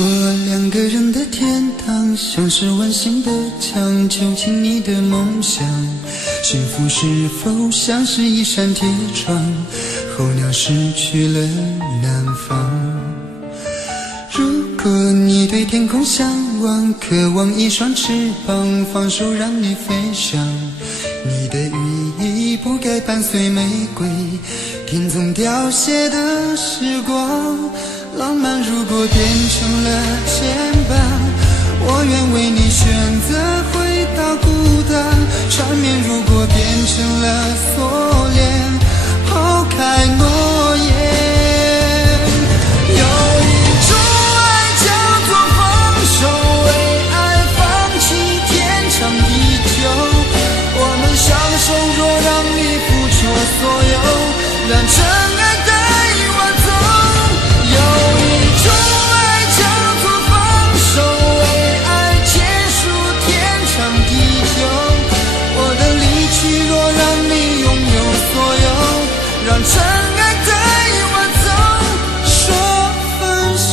果两个人的天堂像是温馨的墙，囚禁你的梦想，幸福是否像是一扇铁窗，候鸟失去了南方。如果你对天空向往，渴望一双翅膀，放手让你飞翔，你的羽翼不该伴随玫瑰，听从凋谢的时光。浪漫如果变成了牵绊，我愿为你选择回到孤单。缠绵如果变成了锁链，抛开诺言。有一种爱叫做放手，为爱放弃天长地久。我们相守，若让你付出所有，让真爱带我走。有一种爱叫做放手，为爱结束天长地久。我的离去若让你拥有所有，让真爱带我走，说分手。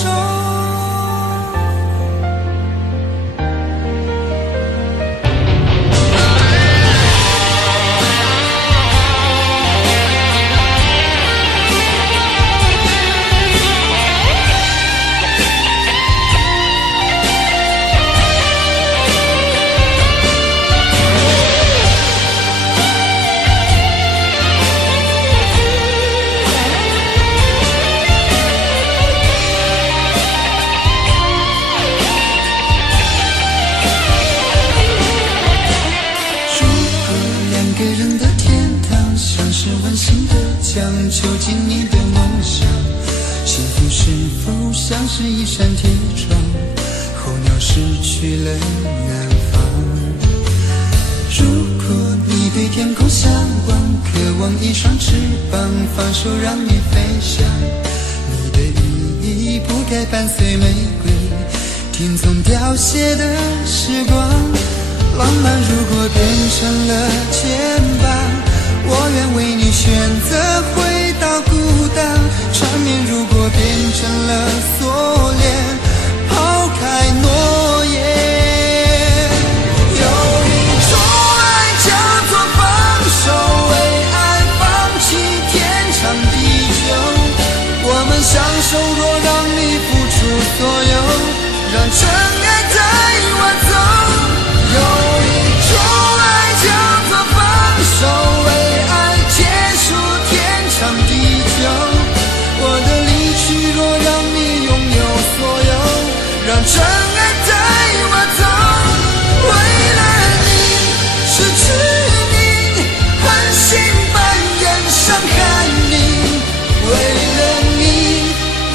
囚禁你的梦想，幸福是否像是一扇铁窗，候鸟失去了南方。如果你对天空向往，渴望一双翅膀，放手让你飞翔，你的羽翼不该伴随玫瑰，听从凋谢的时光。浪漫如果变成了牵绊，我愿为你选择回到孤单。缠绵如果变成了锁链，抛开诺言。有一种爱叫做放手，为爱放弃天长地久。我们相守，若让你付出所有，让真爱带我走。有一种爱叫做放手，为爱结束天长地久。我的离去若让你拥有所有，让真爱带我走。为了你失去你，狠心扮演伤害你，为了你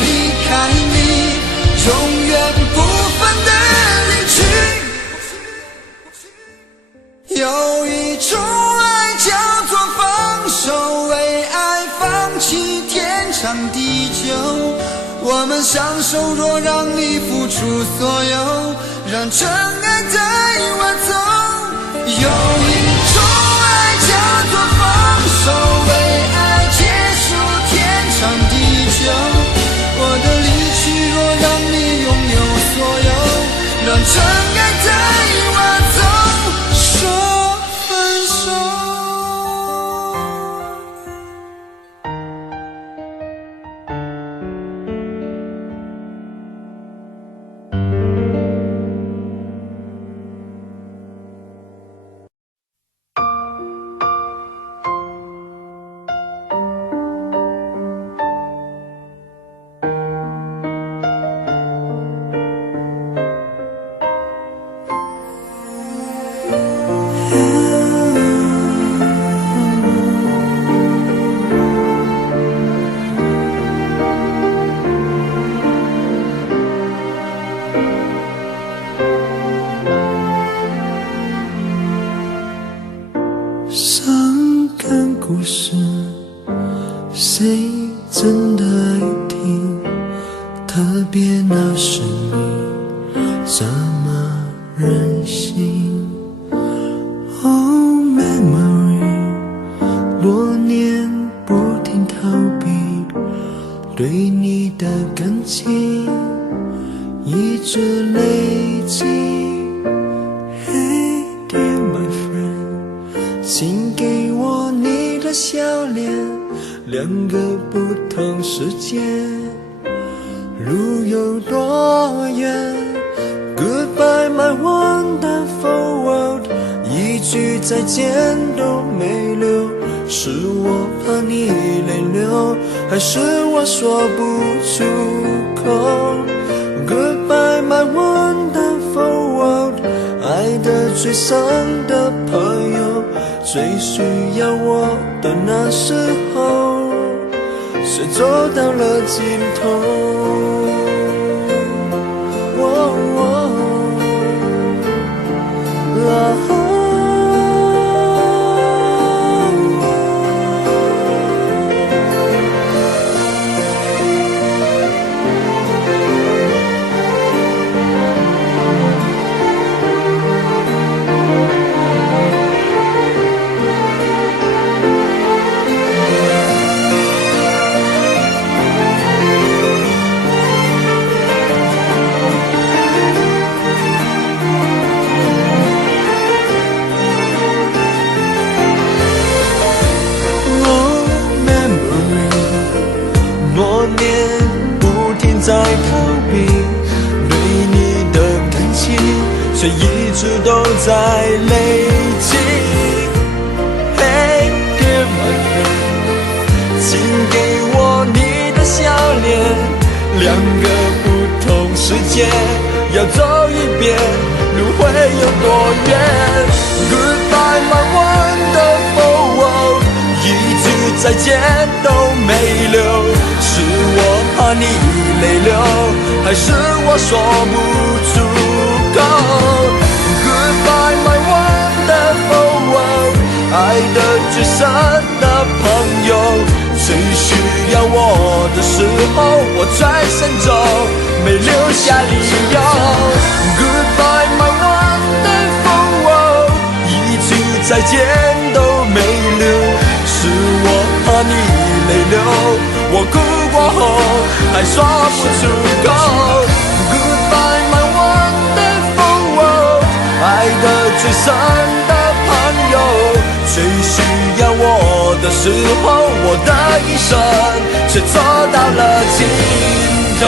离开你，永远不分的离去。有一种爱叫做放手，为爱放弃天长地久。我们相守，若让你付出所有，让真爱带我走。有一种爱叫做放手，为爱结束天长地久。我的离去若让你拥有所有，让真爱带我走，说分手。伤感故事，谁真的爱听？特别那是你，这么任性。Oh memory， 多年不停逃避对你的感情，一直累积。Hey dear my friend， 请给我你的笑脸，两个不同世界，路有多远 ？Goodbye my wonderful world， 一句再见都没留，是我怕你泪流，还是我说不出口 ？Goodbye my wonderful world， 爱得最深的朋友，最需要我的那时候，却走到了尽头。在逃避对你的感情，却一直都在累积。Hey dear my friend， 请给我你的笑脸，两个不同世界，要走一遍，路会有多远 ？Goodbye my wonderful world， 一句再见都没留，是我怕你泪流，还是我说不出口 ？Goodbye my wonderful world， 爱得最深的朋友，最需要我的时候，我转身走，没留下理由。Goodbye my wonderful world， 一句再见都没留，是我怕你泪流。我哭过后还说不出口 Goodbye my wonderful world， 爱得最深的朋友，最需要我的时候，我的一生却走到了尽头。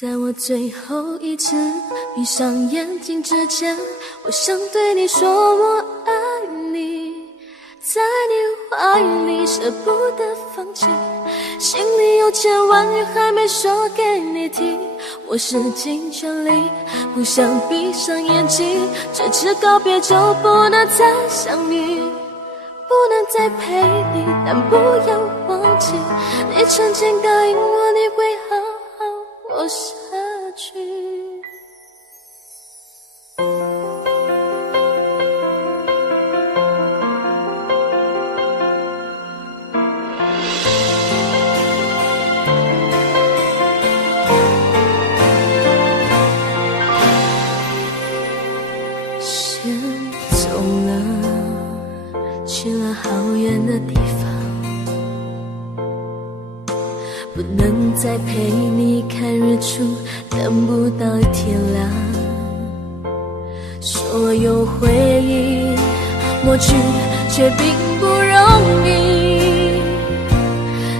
在我最后一次闭上眼睛之前，我想对你说我爱你，在你怀里舍不得放弃，心里有千万语还没说给你听，我使尽全力不想闭上眼睛，这次告别就不能再想你，不能再陪你，但不要忘记你曾经答应我你会好好活下去。先走了，去了好远的地方，不能再陪你看日出，等不到天亮。所有回忆抹去，却并不容易。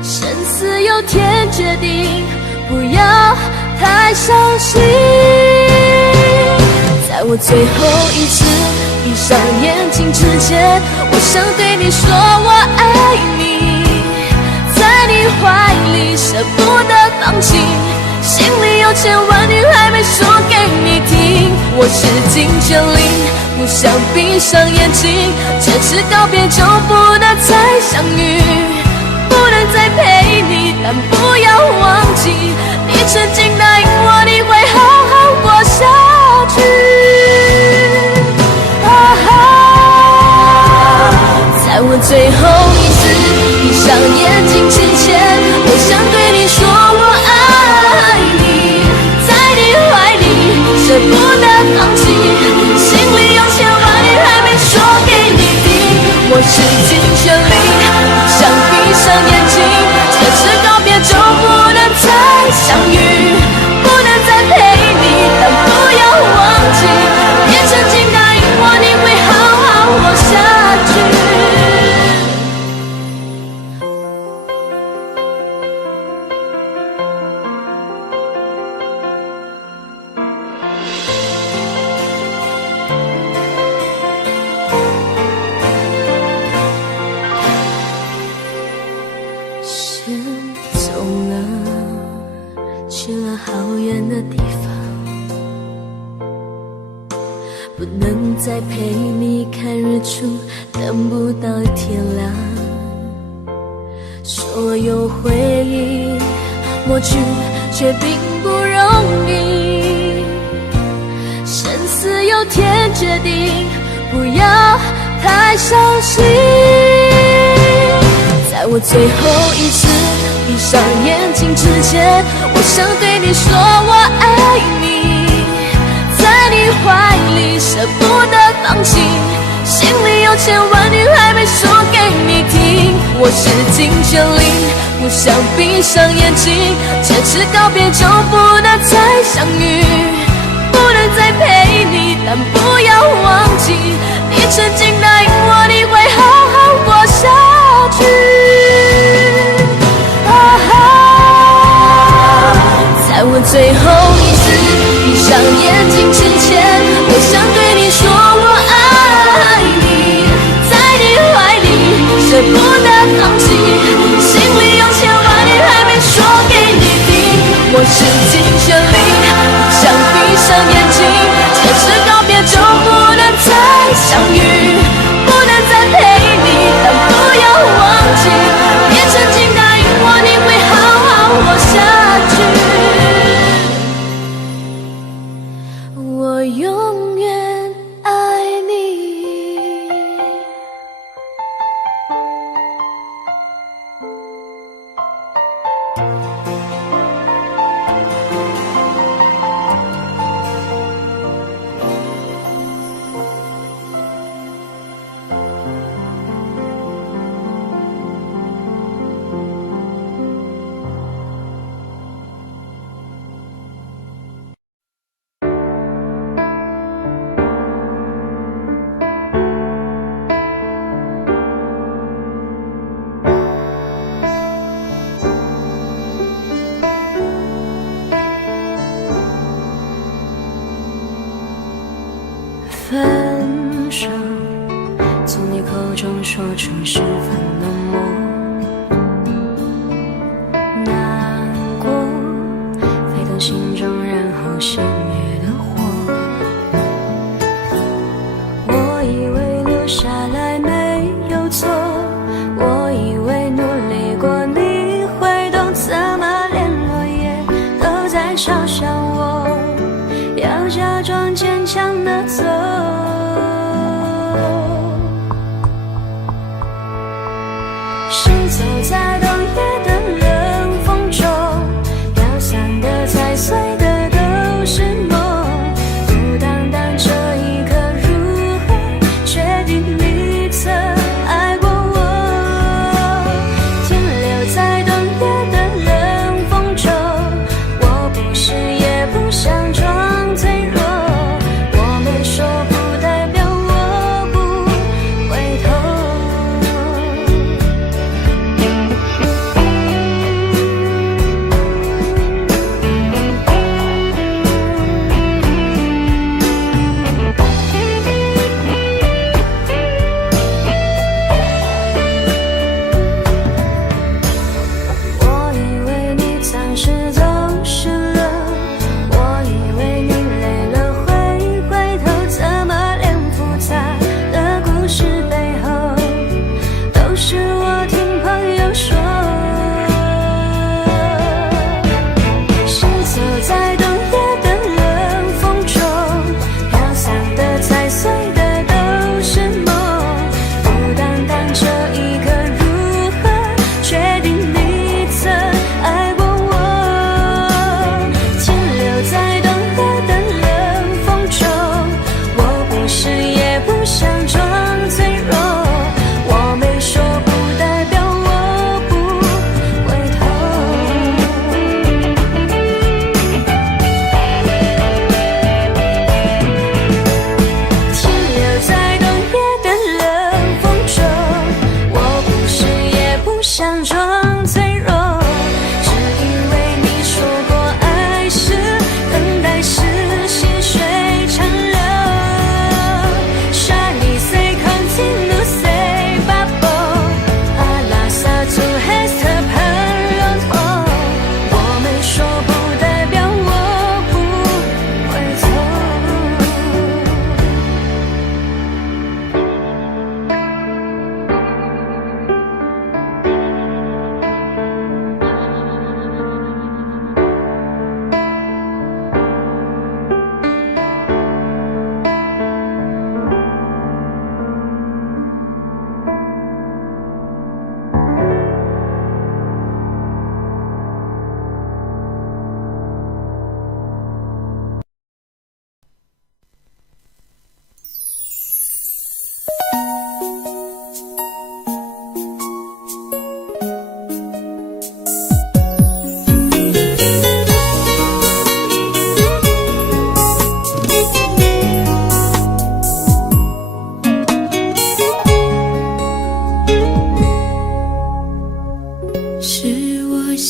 生死有天决定，不要太伤心。在我最后一次闭上眼睛之前，我想对你说我爱你，在你怀里舍不得放弃，心里有千万句还没说给你听。我是金千里，不想闭上眼睛，这次告别就不能再相遇，不能再陪你，但不要忘记，你曾经答应我你会好好过下去。在我最后一次闭上眼睛之前，我想对你说我爱你，在你怀里舍不得放弃，心里有千万语还没说给你听。我是尽全力，不想闭上眼睛，这次告别就不能再相遇，不能再陪你，但不要忘记，你曾经答应我你会好好活下去。走了，去了好远的地方，不能再陪你看日出，等不到天亮。所有回忆抹去，却并不容易。生死有天决定，不要太伤心。在我最后一次闭上眼睛之前，我想对你说我爱你，在你怀里舍不得放弃，心里有千万语还没说给你听。我是尽全力，不想闭上眼睛，这次告别就不能再相遇，不能再陪你，但不要忘记，你曾经答应我你会好好活下去。在我最后一次闭上眼睛之前，我想对你说我爱你，在你怀里舍不得放弃，心里有千万语还没说给你听。我是尽全力，不想闭上眼睛，这次告别就不能再相遇，不能再陪你，但不要忘记，你曾经答应我你会好好活下去。我永远爱你。分手，从你口中说出十分冷漠，难过沸腾心中，然后熄灭的火。我以为留下来没有错，我以为努力过你会懂，怎么连落叶都在嘲笑我，要假装坚强的走。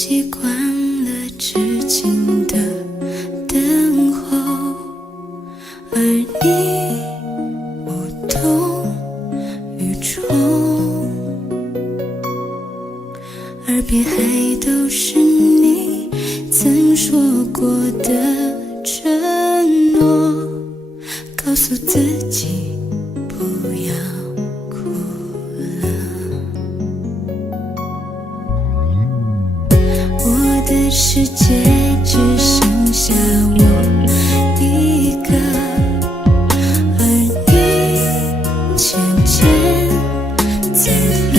习惯了至今的等候，而你无动于衷，耳边还都是你曾说过的承诺，告诉自己不要哭了。我的世界只剩下我一个，而你渐渐走了。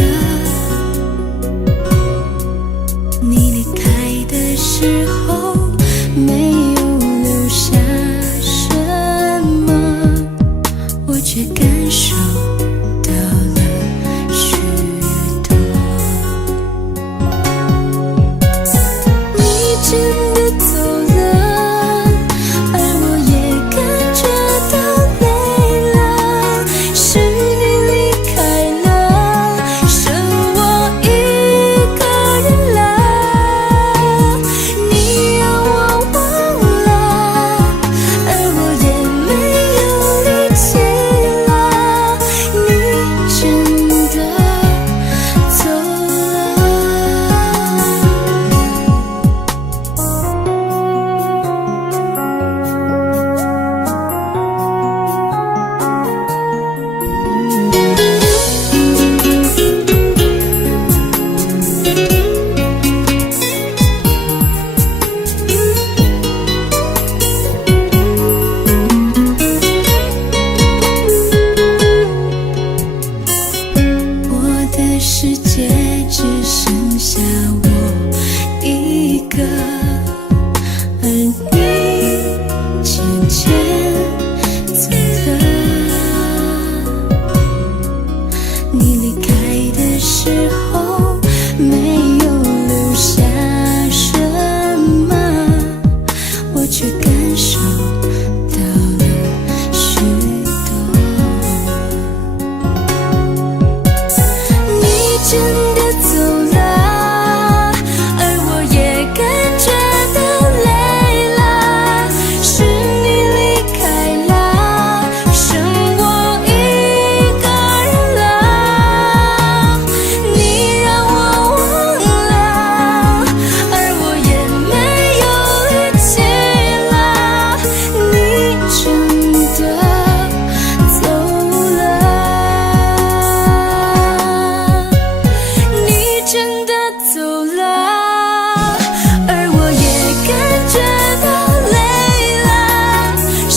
你离开的时候没有留下什么，我却感受到了许多。你真的走了，而我也感觉到累了，是你离开了，剩我一个人了。你让我忘了，而我也没有力气了，你真的走了。我的世界只剩下我一个，而你渐渐走了。你离开的时候没有留下什么，我却感受到了许多。你真的走了，而我也感觉到累了，是你离开了，剩我一个人了。你让我忘了，而我也没有力气了，你真的走了。你真的走了，而我也感觉到累了，是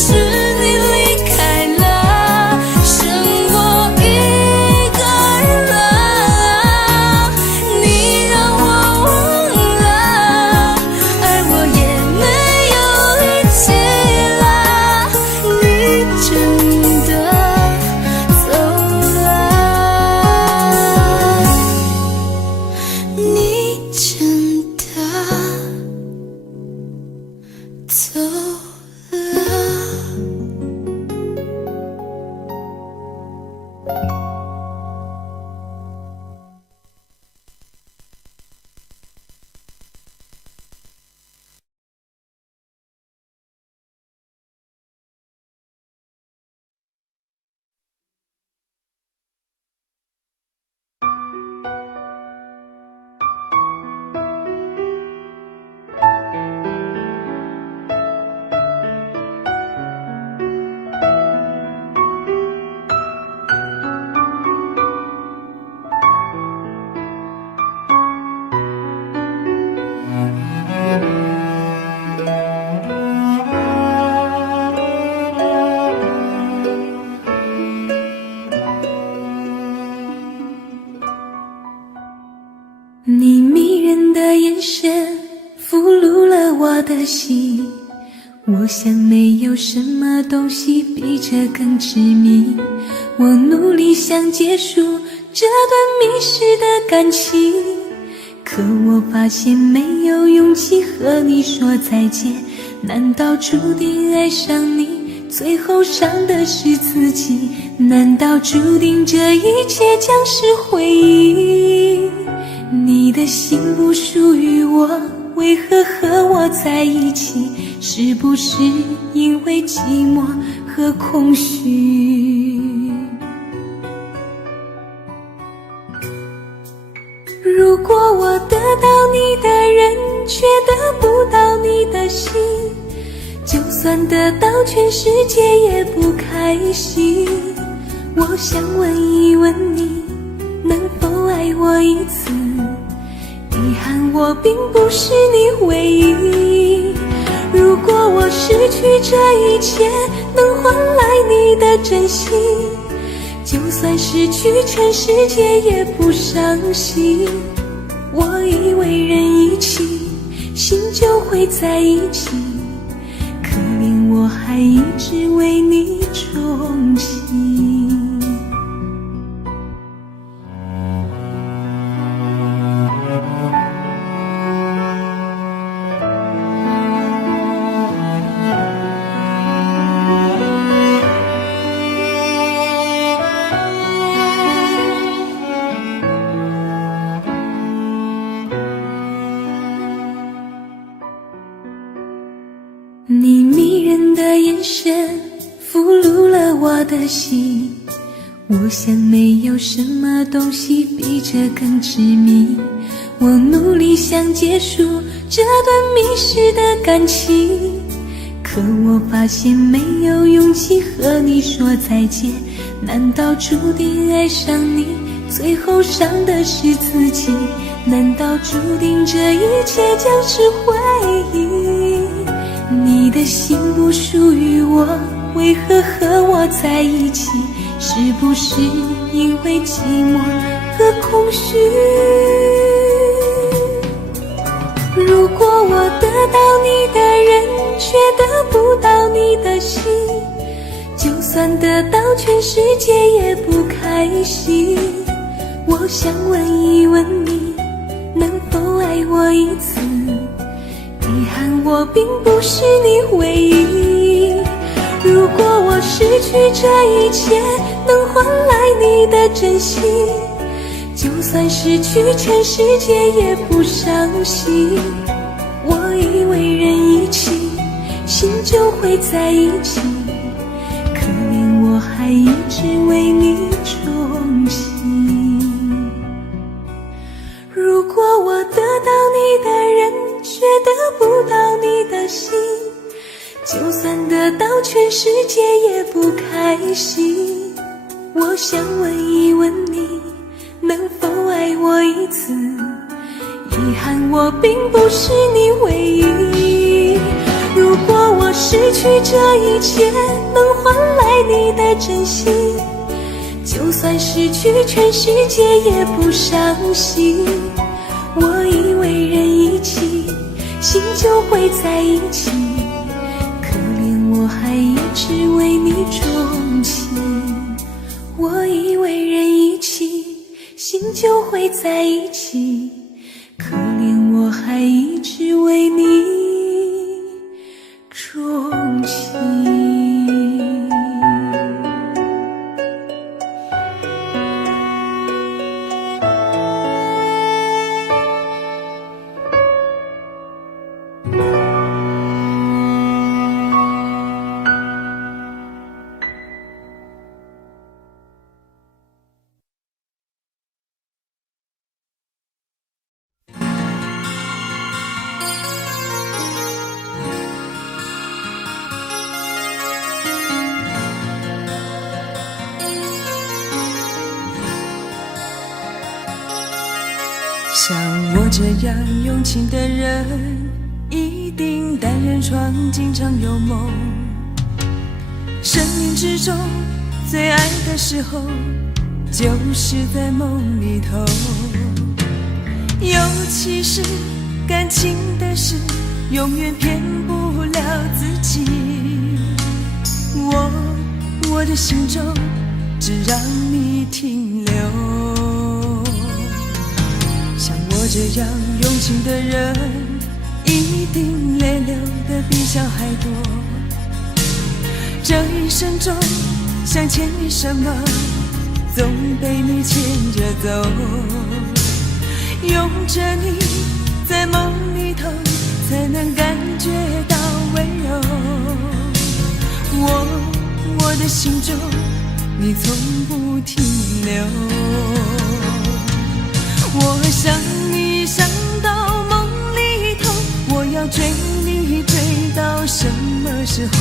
你离开了，剩我一个人了。你让我忘了，而我也没有力气了，你真的走了。你真的走了。你迷人的眼神俘虏了我的心，我想没有什么东西比这更致命。我努力想结束这段迷失的感情，可我发现没有勇气和你说再见。难道注定爱上你，最后伤的是自己？难道注定这一切将是回忆？你的心不属于我，为何和我在一起？是不是因为寂寞和空虚？如果我得到你的人，却得不到你的心，就算得到全世界也不开心。我想问一问你，能否爱我一次？遗憾我并不是你唯一。如果我失去这一切，能换来你的真心，就算失去全世界也不伤心。我以为人一起，心就会在一起，可怜我还一直为你憧憬。你迷人的眼神俘虏了我的心，我想没有什么东西比这更执迷。我努力想结束这段迷失的感情，可我发现没有勇气和你说再见。难道注定爱上你，最后伤的是自己？难道注定这一切将是回忆？你的心不属于我，为何和我在一起？是不是因为寂寞和空虚？如果我得到你的人，却得不到你的心，就算得到全世界也不开心。我想问一问你，能否爱我一次？遗憾我并不是你唯一。如果我失去这一切，能换来你的真心，就算失去全世界也不伤心。我以为人一起，心就会在一起，可怜我还一直为你憧憬。如果我得到你的人，却得不到你的心，就算得到全世界也不开心。我想问一问你，能否爱我一次？遗憾我并不是你唯一。如果我失去这一切，能换来你的真心，就算失去全世界也不伤心。我以为人一起，心就会在一起，可怜我还一直为你钟情。我以为人一起，心就会在一起，可怜我还一直为你钟情。像我这样用情的人，一定单人床，经常有梦。生命之中最爱的时候，就是在梦里头。尤其是感情的事，永远骗不了自己。我的心中只让你停留。像我这样用情的人，一定泪流的比小孩多。这一生中想牵你什么，总被你牵着走。拥着你在梦里头才能感觉到温柔。我的心中你从不停留。我想你想到梦里头，我要追你追到什么时候？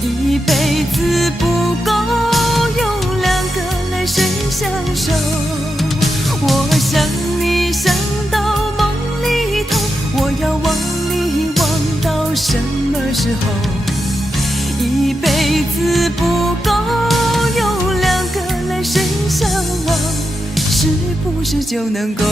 一辈子不够用两个来生相守。我想你想到梦里头，我要忘你忘到什么时候？一辈子不够用两个来生相望，是不是就能够？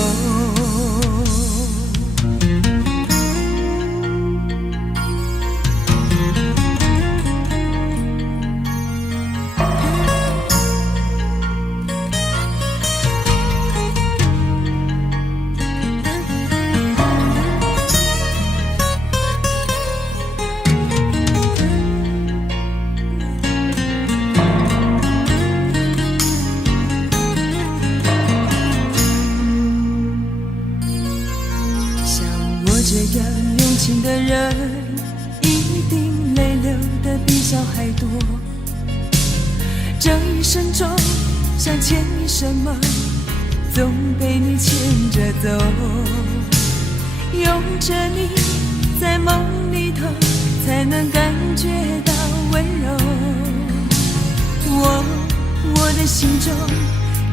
这样用情的人，一定泪流的比小孩多。这一生中想牵你什么，总被你牵着走。拥着你在梦里头，才能感觉到温柔。我的心中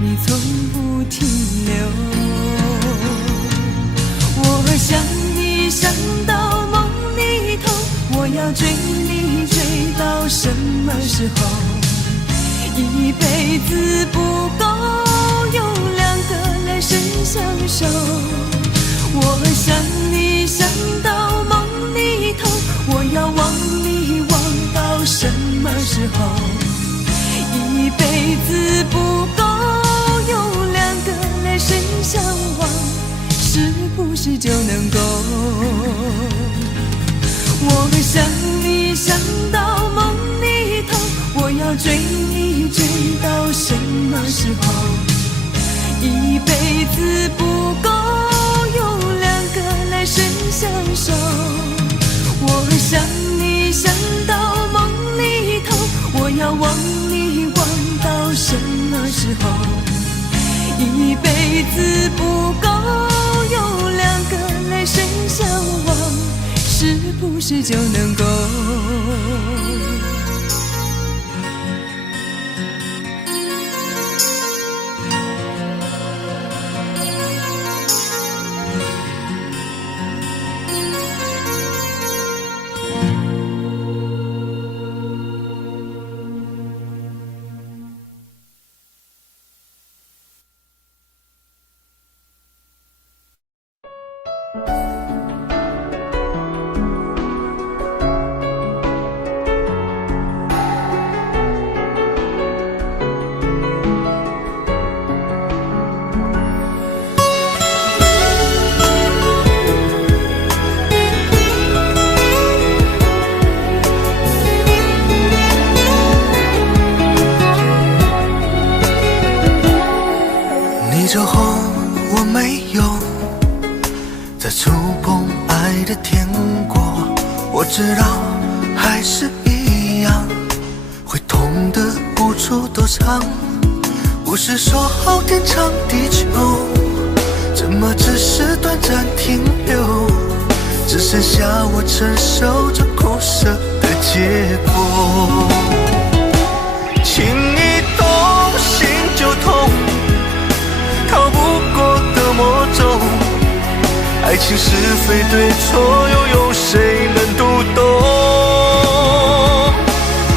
你从不停留。我想你想到梦里头，我要追你追到什么时候？一辈子不够用两个来生相守。我想你想到梦里头，我要忘你忘到什么时候？一辈子不够用两个来生相望，是不是就能够？我想你想到梦里头，我要追你追到什么时候？一辈子不够用两个来生相守。我想你想到梦里头，我要忘你忘到什么时候？一辈子不够用两个来生相望，是不是就能够？你走后，我没有再触碰爱的天国。我知道还是一样，会痛的无处躲藏。不是说好天长地久，怎么只是短暂停留？只剩下我承受着苦涩的结果。轻一动心就痛，逃不过的魔咒，爱情是非对错，又有谁能读懂？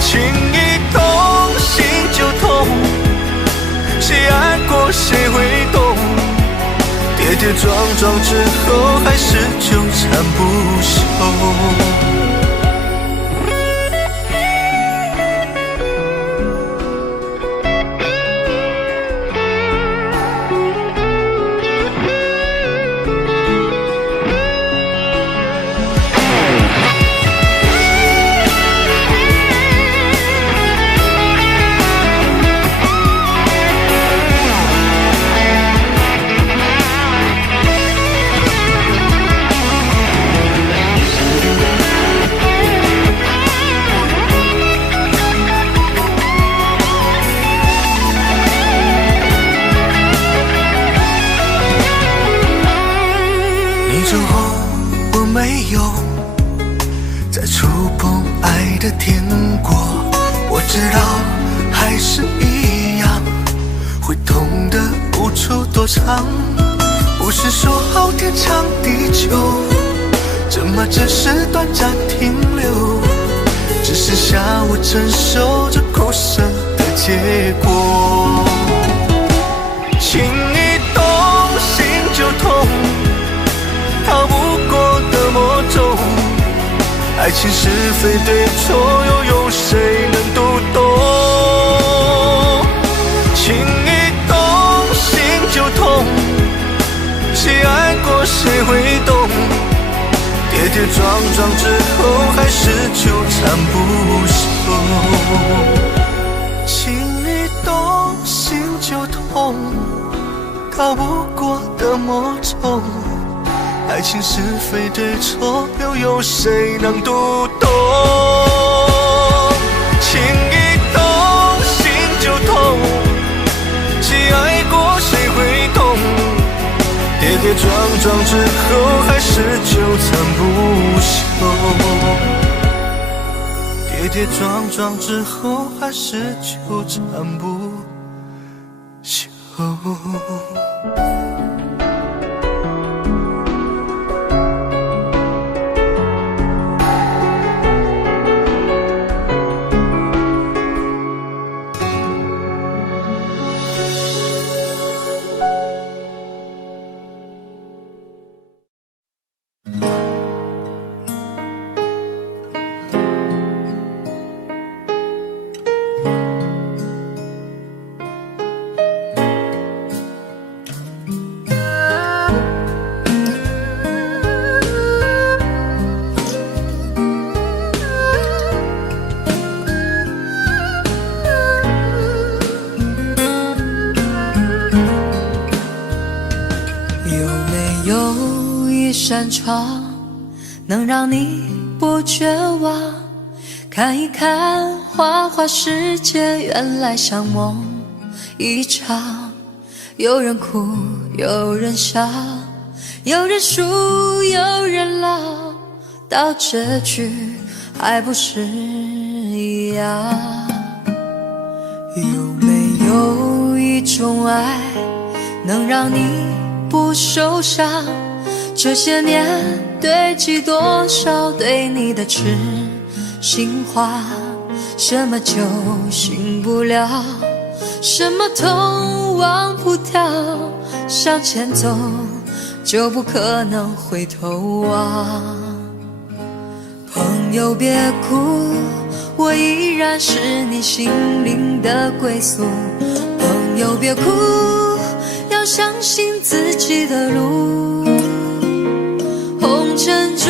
轻一动心就痛，谁爱过谁会懂？跌跌撞撞之后，还是纠缠不休。之后我没有再触碰爱的天国，我知道还是一样会痛得无处躲藏。不是说好天长地久，怎么只是短暂停留？只剩下我承受着苦涩的结果。情一动心就痛，逃不过的魔咒。爱情是非对错，又有谁能读懂？情一动心就痛，谁爱过谁会懂？跌跌撞撞之后，还是纠缠不休。情一动心就痛，逃不过的魔咒。爱情是非对错，又有谁能读懂？情一动心就痛，谁爱过谁会懂？跌跌撞撞之后，还是纠缠不休。跌跌撞撞之后，还是纠缠不休。一扇窗能让你不绝望，看一看花花世界，原来像梦一场。有人哭，有人笑，有人输，有人老，到结局还不是一样。有没有一种爱能让你不受伤？这些年堆积多少对你的痴心话，什么酒醒不了，什么痛忘不掉，向前走就不可能回头望。朋友别哭，我依然是你心灵的归宿。朋友别哭，要相信自己的路。红尘中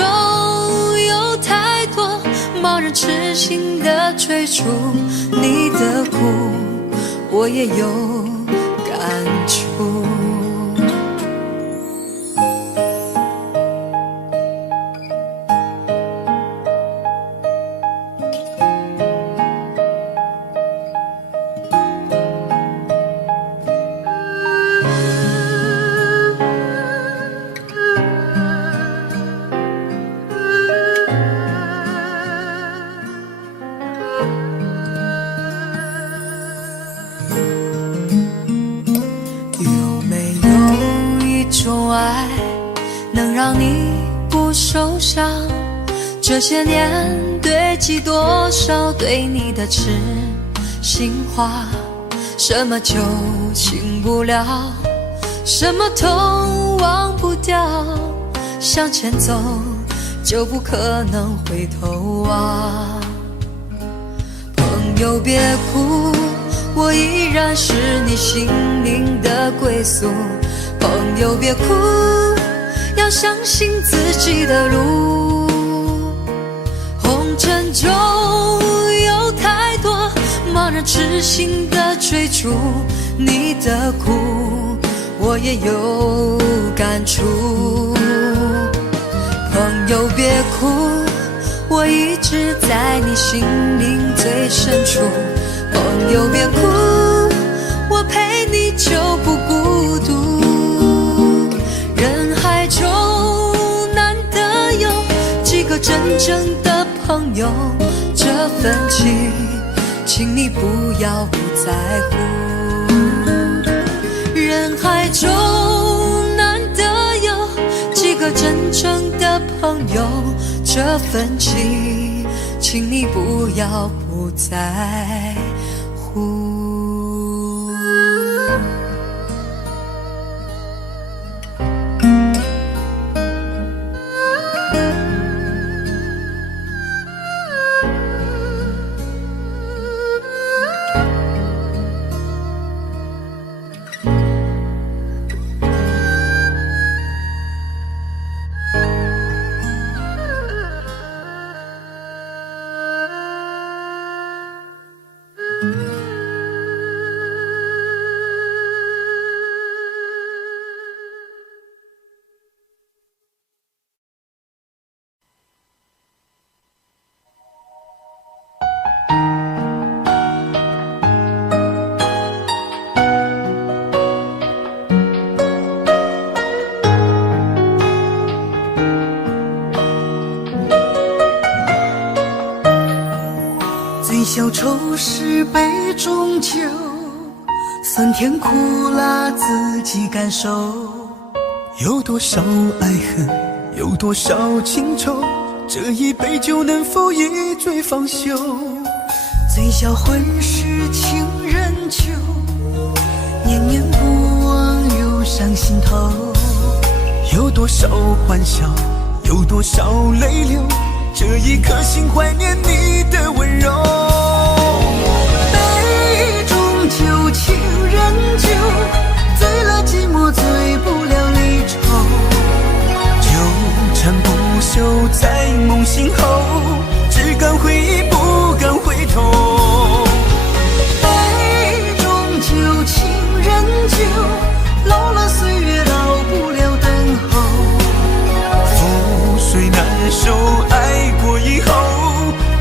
有太多盲人痴心的追逐，你的苦我也有感触。这些年堆积多少对你的痴心话，什么酒醒不了，什么痛忘不掉，向前走就不可能回头望。朋友别哭，我依然是你心灵的归宿。朋友别哭，要相信自己的路。红尘中有太多盲人痴心的追逐，你的苦我也有感触。朋友别哭，我一直在你心灵最深处。朋友别哭，我陪你就不孤独。人海中正的朋友，这份情，请你不要不在乎。人海中难得有几个真正的朋友，这份情，请你不要不在乎。醉消愁是杯中酒，酸甜苦辣自己感受。有多少爱恨，有多少情愁，这一杯酒能否一醉方休？醉消魂是情人酒，念念不忘又上心头。有多少欢笑，有多少泪流，这一颗心怀念你的温柔。杯中酒，情人酒，醉了寂寞，醉不了离愁。纠缠不休在梦醒后，只敢回忆不敢回头。杯中酒，情人酒，老了岁月老不了等候。覆水难收，爱过以后，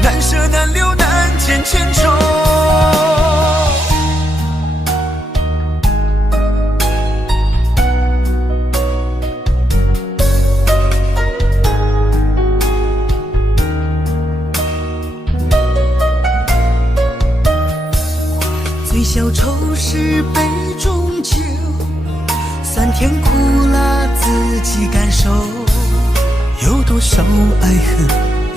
难舍难留难见千愁。醉消愁是杯中酒，酸甜苦辣自己感受。有多少爱恨，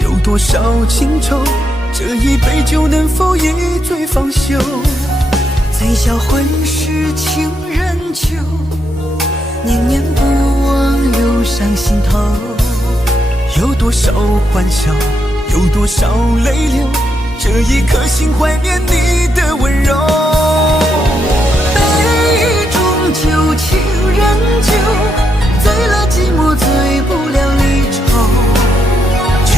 有多少情愁，这一杯酒能否一醉方休？醉消魂是情人酒，念念不忘又上心头。有多少欢笑，有多少泪流，这一颗心怀念你的温柔。杯中酒，情人酒，醉了寂寞，醉不了离愁。纠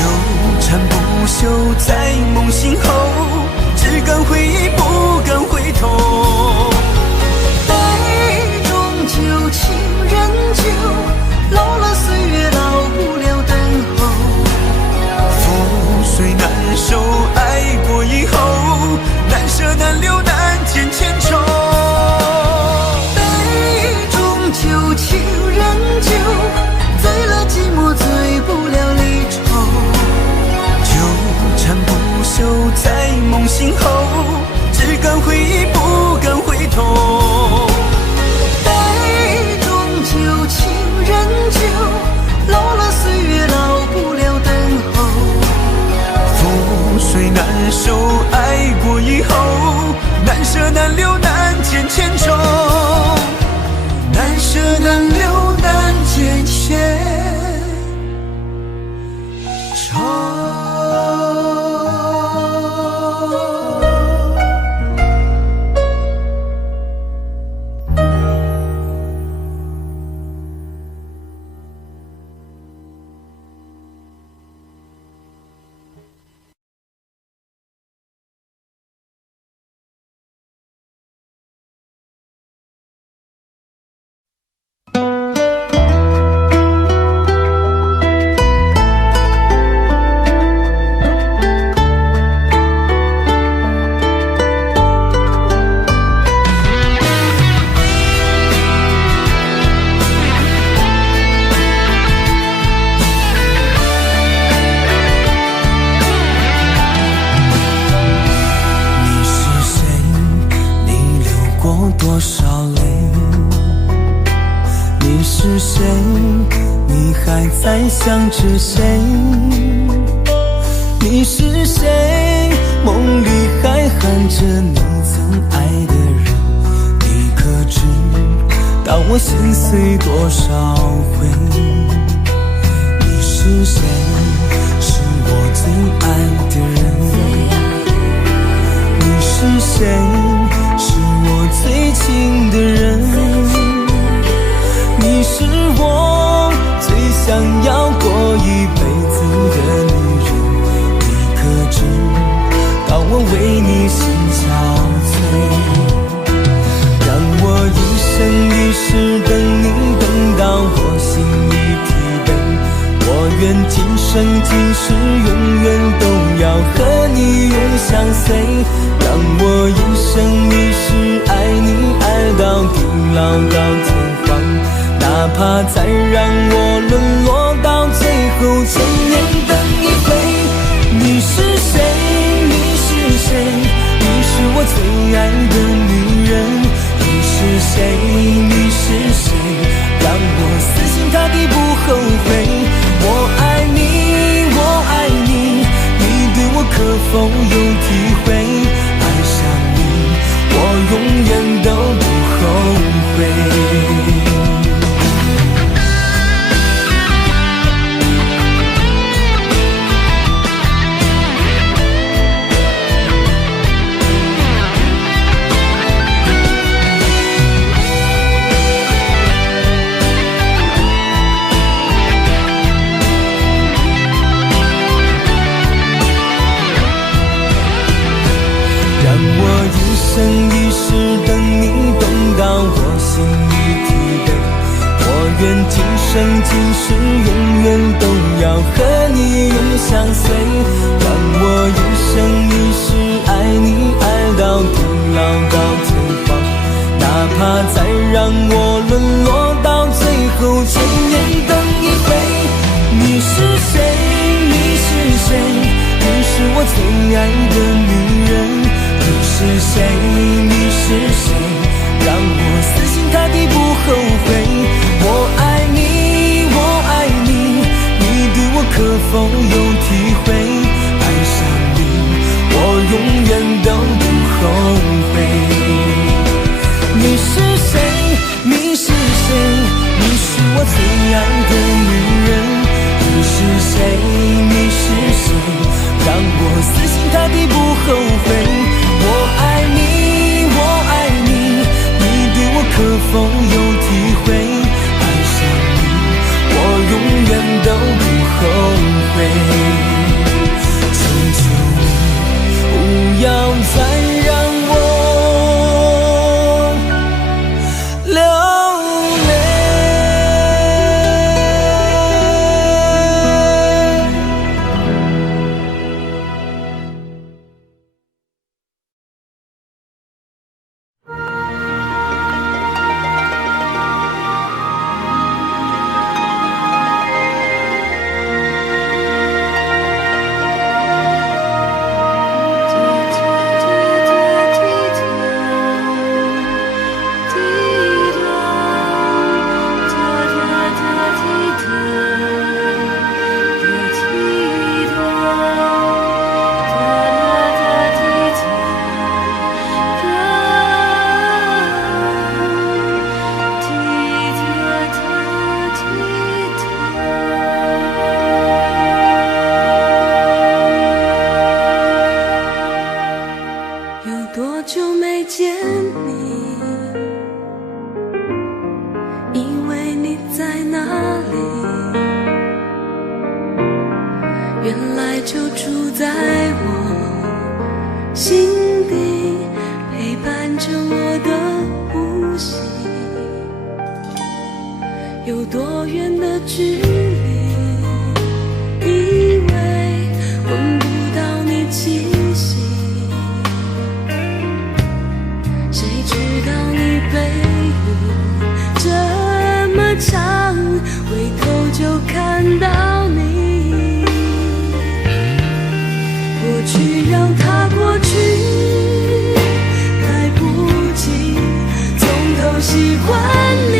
缠不休在梦醒后，只敢回忆不敢回头。杯中酒，情人酒，老了岁月老不了等候。覆水难收，爱过以后，难舍难留难见千愁。杯中酒，情人酒，醉了寂寞，醉不了离愁。纠缠不休在梦醒后，只敢回忆不敢回头。杯中酒，情人酒，老了岁月老不了等候。覆水难收，爱过以后，难舍难留难见千愁。难舍难留是谁？你还在想着谁？你是谁？梦里还喊着你曾爱的人，你可知道我心碎多少回？你是谁？是我最爱的人。你是谁？是我最亲的人。你是我最想要过一辈子的女人。你可知道我为你心憔悴？让我一生一世等你，等到我心已疲惫。我愿今生今世永远都要和你永相随。让我一生一世爱你，爱到地老到天荒。哪怕再让我沦落到最后千年等一回。你是谁？你是谁？你是我最爱的女人。你是谁？你是谁？让我死心塌地不后悔。我爱你，我爱你，你对我可否有体会？爱上你，我永远都不后悔。一生一世等你，等到我心已疲惫。我愿今生今世永远都要和你永相随。让我一生一世爱你，爱到地老到天荒。哪怕再让我沦落到最后千年等一回。你是谁？你是谁？你是我最爱的女人。你是谁？你是谁？让我死心塌地不后悔。我爱你，我爱你，你对我可否有体会？爱上你，我永远都不后悔。你是谁？你是谁？你是我最爱的女人。你是谁？你是谁？让我死心塌地不后悔。我爱你，我爱你，你对我可否有体会？爱上你，我永远都不后悔。求求你，不要再让我流泪。原来就住在我心底，陪伴着我的呼吸。有多远的距离，以为闻不到你气息，谁知道你背影这么长，回头就看到你。过去让它过去，来不及从头喜欢你，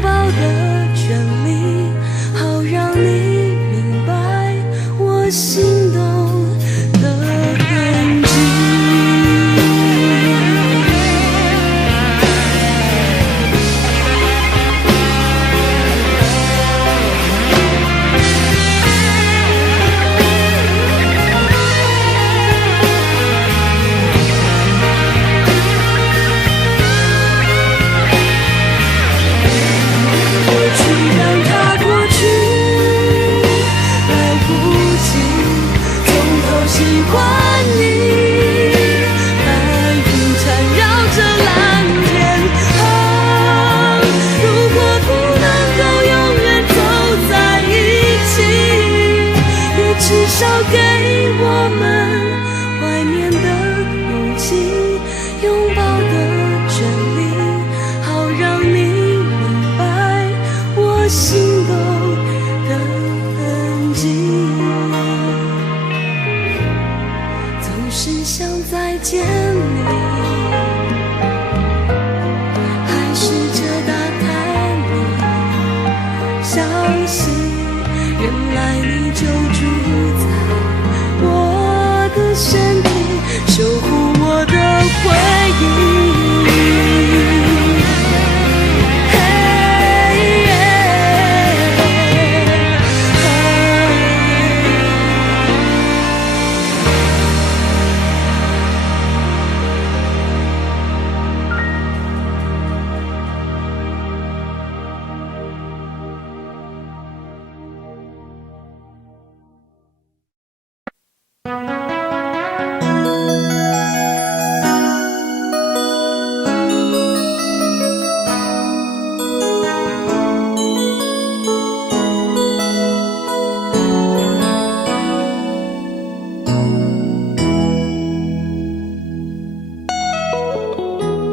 抱的权利，好让你明白我心动的痕迹。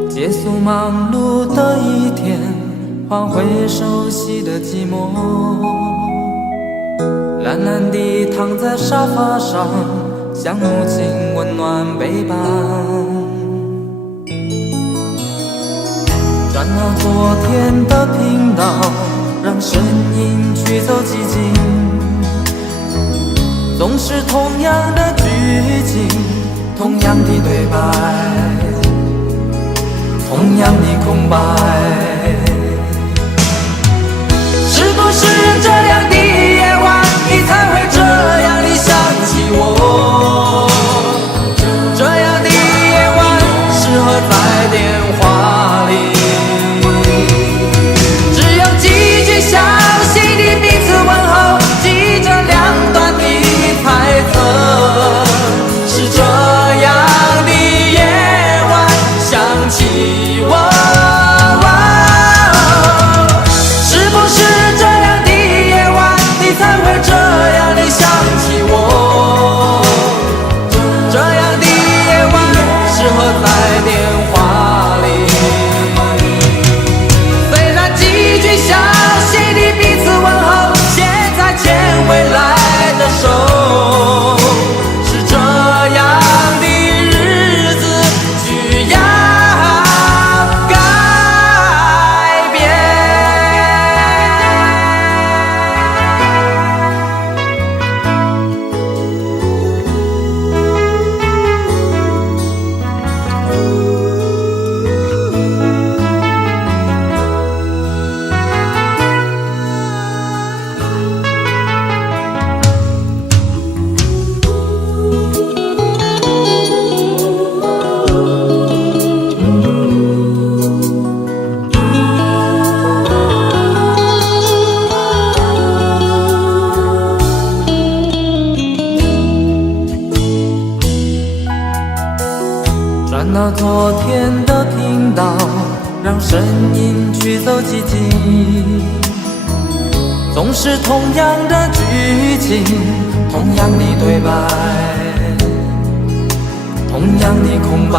结束忙碌的一天，换回熟悉的寂寞，懒懒地躺在沙发上，像母亲温暖背膀。转到昨天的频道，让声音驱走寂静，总是同样的剧情，同样的对白，同样的空白。是不是这样的夜晚，你才会这样地想起我？这样的夜晚适合在电话里，只有几句详细的彼此问候，记着两端的猜测。是这样的夜晚想起我，是不是这样的夜晚，你才会这样地想起我？这样的夜晚适合在电话里，虽然几句详细的彼此问候，现在牵未来的手，是这样的日子需要改变。转到昨天的频道，让声音驱走寂静，总是同样的剧情，同样的对白，同样的空白。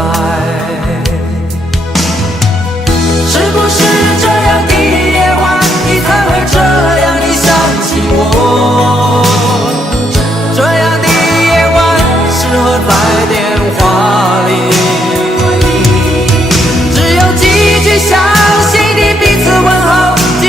是不是这样的夜晚，你才会这样地想起我？这样的夜晚适合在电话里，只有几句详细的彼此问候，记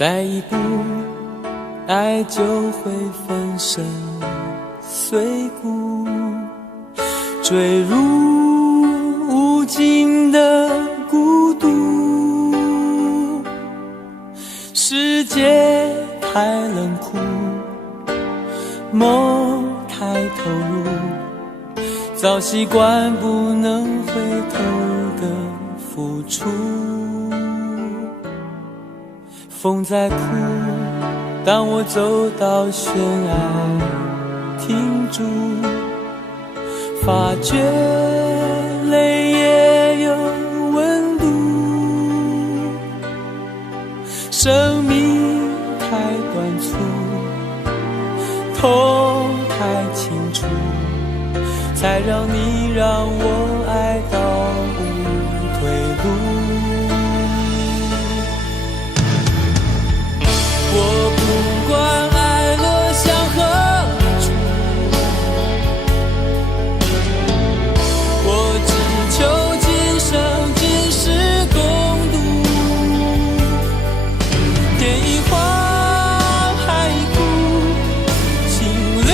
再一步，爱就会粉身碎骨，坠入无尽的孤独。世界太冷酷，梦太投入，早习惯不能回头的付出。风在哭，当我走到悬崖停住，发觉泪也有温度。生命太短促，痛太清楚，才让你让我爱到无退路。我不管爱落向何处，我只求今生今世共度。天一荒，海一枯，心留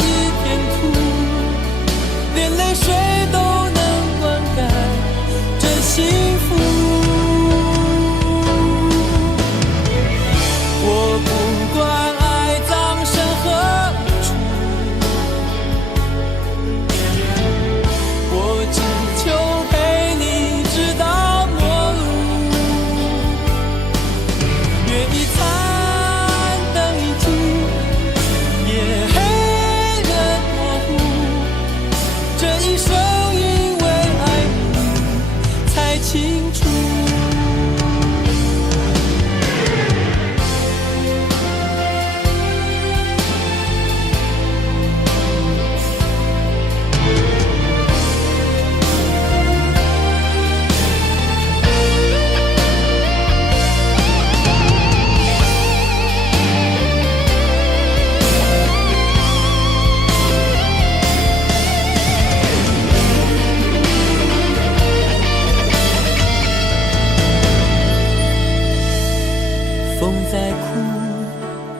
一片土，连泪水都能灌溉这幸福。我不管爱葬身何处，我只求陪你直到末路。月一残，灯一尽，夜黑人模糊，这一生因为爱你才清楚。风在哭，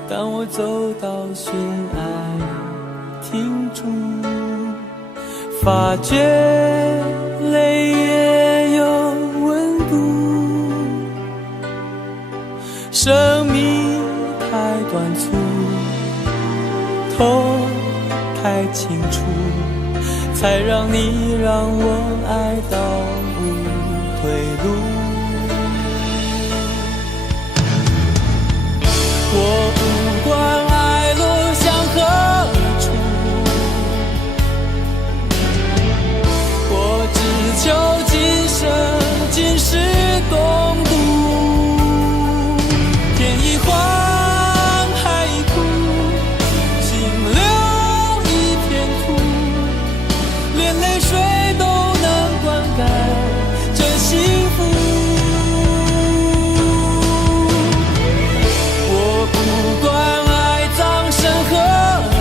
当我走到悬崖停住，发觉泪也有温度。生命太短促，痛太清楚，才让你让我爱到无退路。我不管爱落向何处，我只求今生今世共度。天一荒，海一枯，心留一片土，连泪水都能灌溉这幸福。不管爱葬身何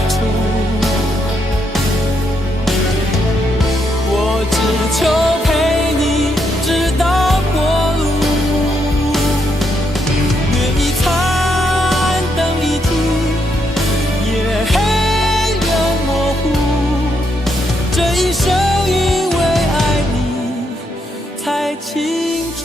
处，我只求陪你直到末路。月一残，灯一尽，夜黑人模糊，这一生因为爱你才清楚。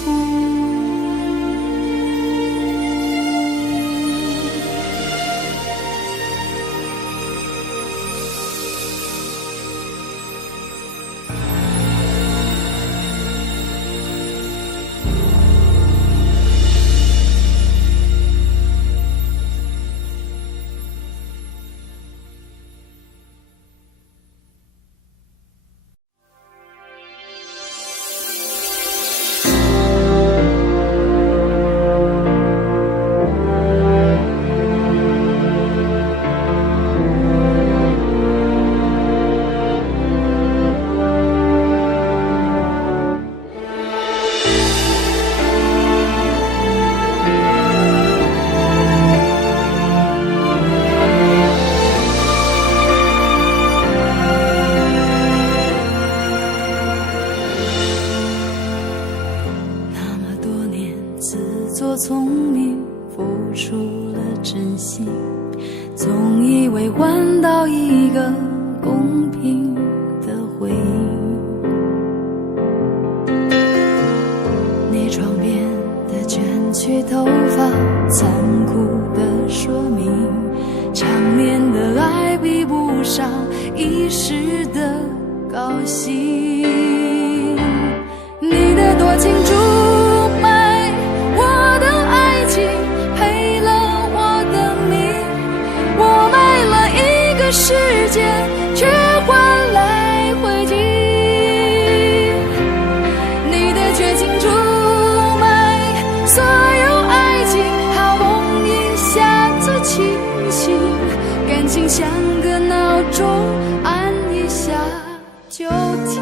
聪明，付出了真心，总以为换到一个公平的回应。你床边的卷曲头发，残酷的说明，长年的爱比不上一时的高兴。你的多情注卖我的爱情，赔了我的命，我卖了一个世界，却换来灰烬。你的绝情出卖所有爱情，好梦一下子清醒，感情像个闹钟，按一下就停。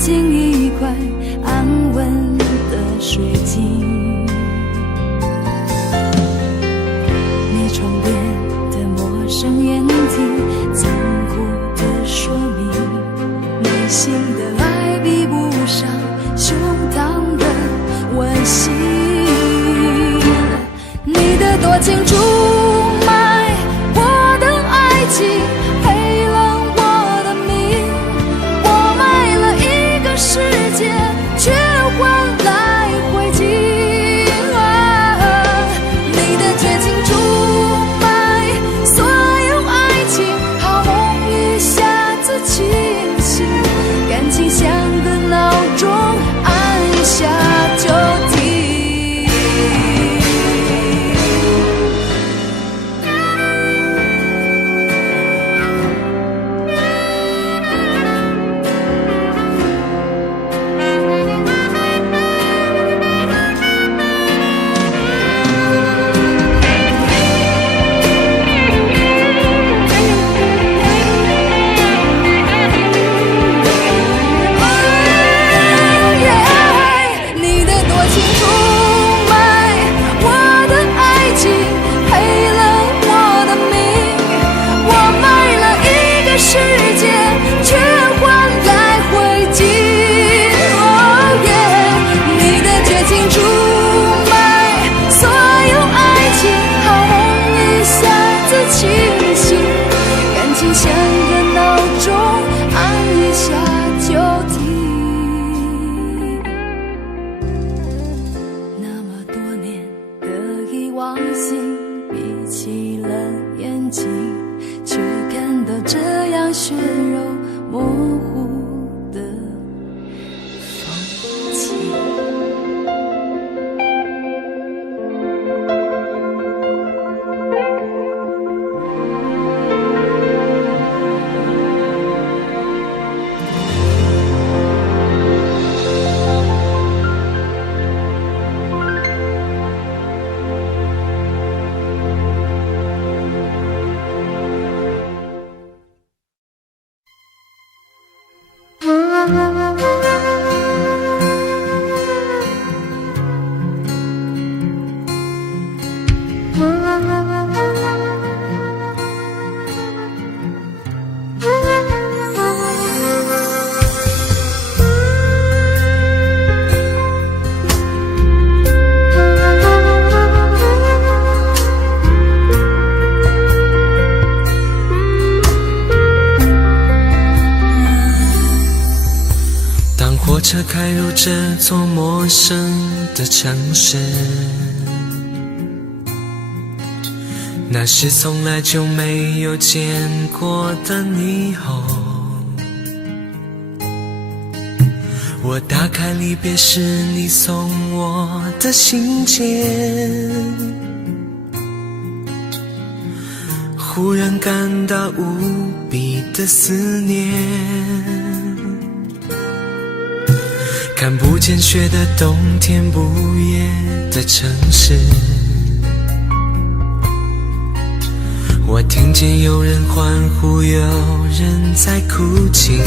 进一块安稳的水晶，你床边的陌生眼睛，残酷的说明，内心的爱比不上胸膛的温馨。你的多情出卖我的爱情，赔了我的命，我卖了世界，却换来灰烬。你的绝情出卖所有爱情，好梦一下子清醒，感情像个闹钟，按一下就停。血肉模糊的风景。火车开入这座陌生的城市，那是从来就没有见过的霓虹。我打开离别时你送我的信件，忽然感到无比的思念。看不见雪的冬天，不夜的城市，我听见有人欢呼，有人在哭泣。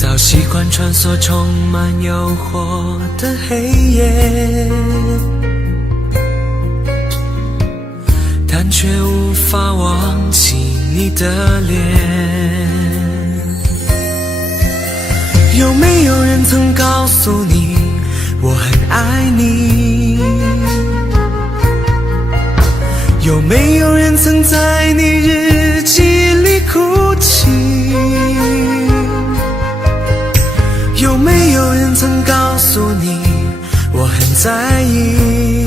早习惯穿梭充满诱惑的黑夜，但却无法忘记你的脸。有没有人曾告诉你我很爱你？有没有人曾在你日记里哭泣？有没有人曾告诉你我很在意？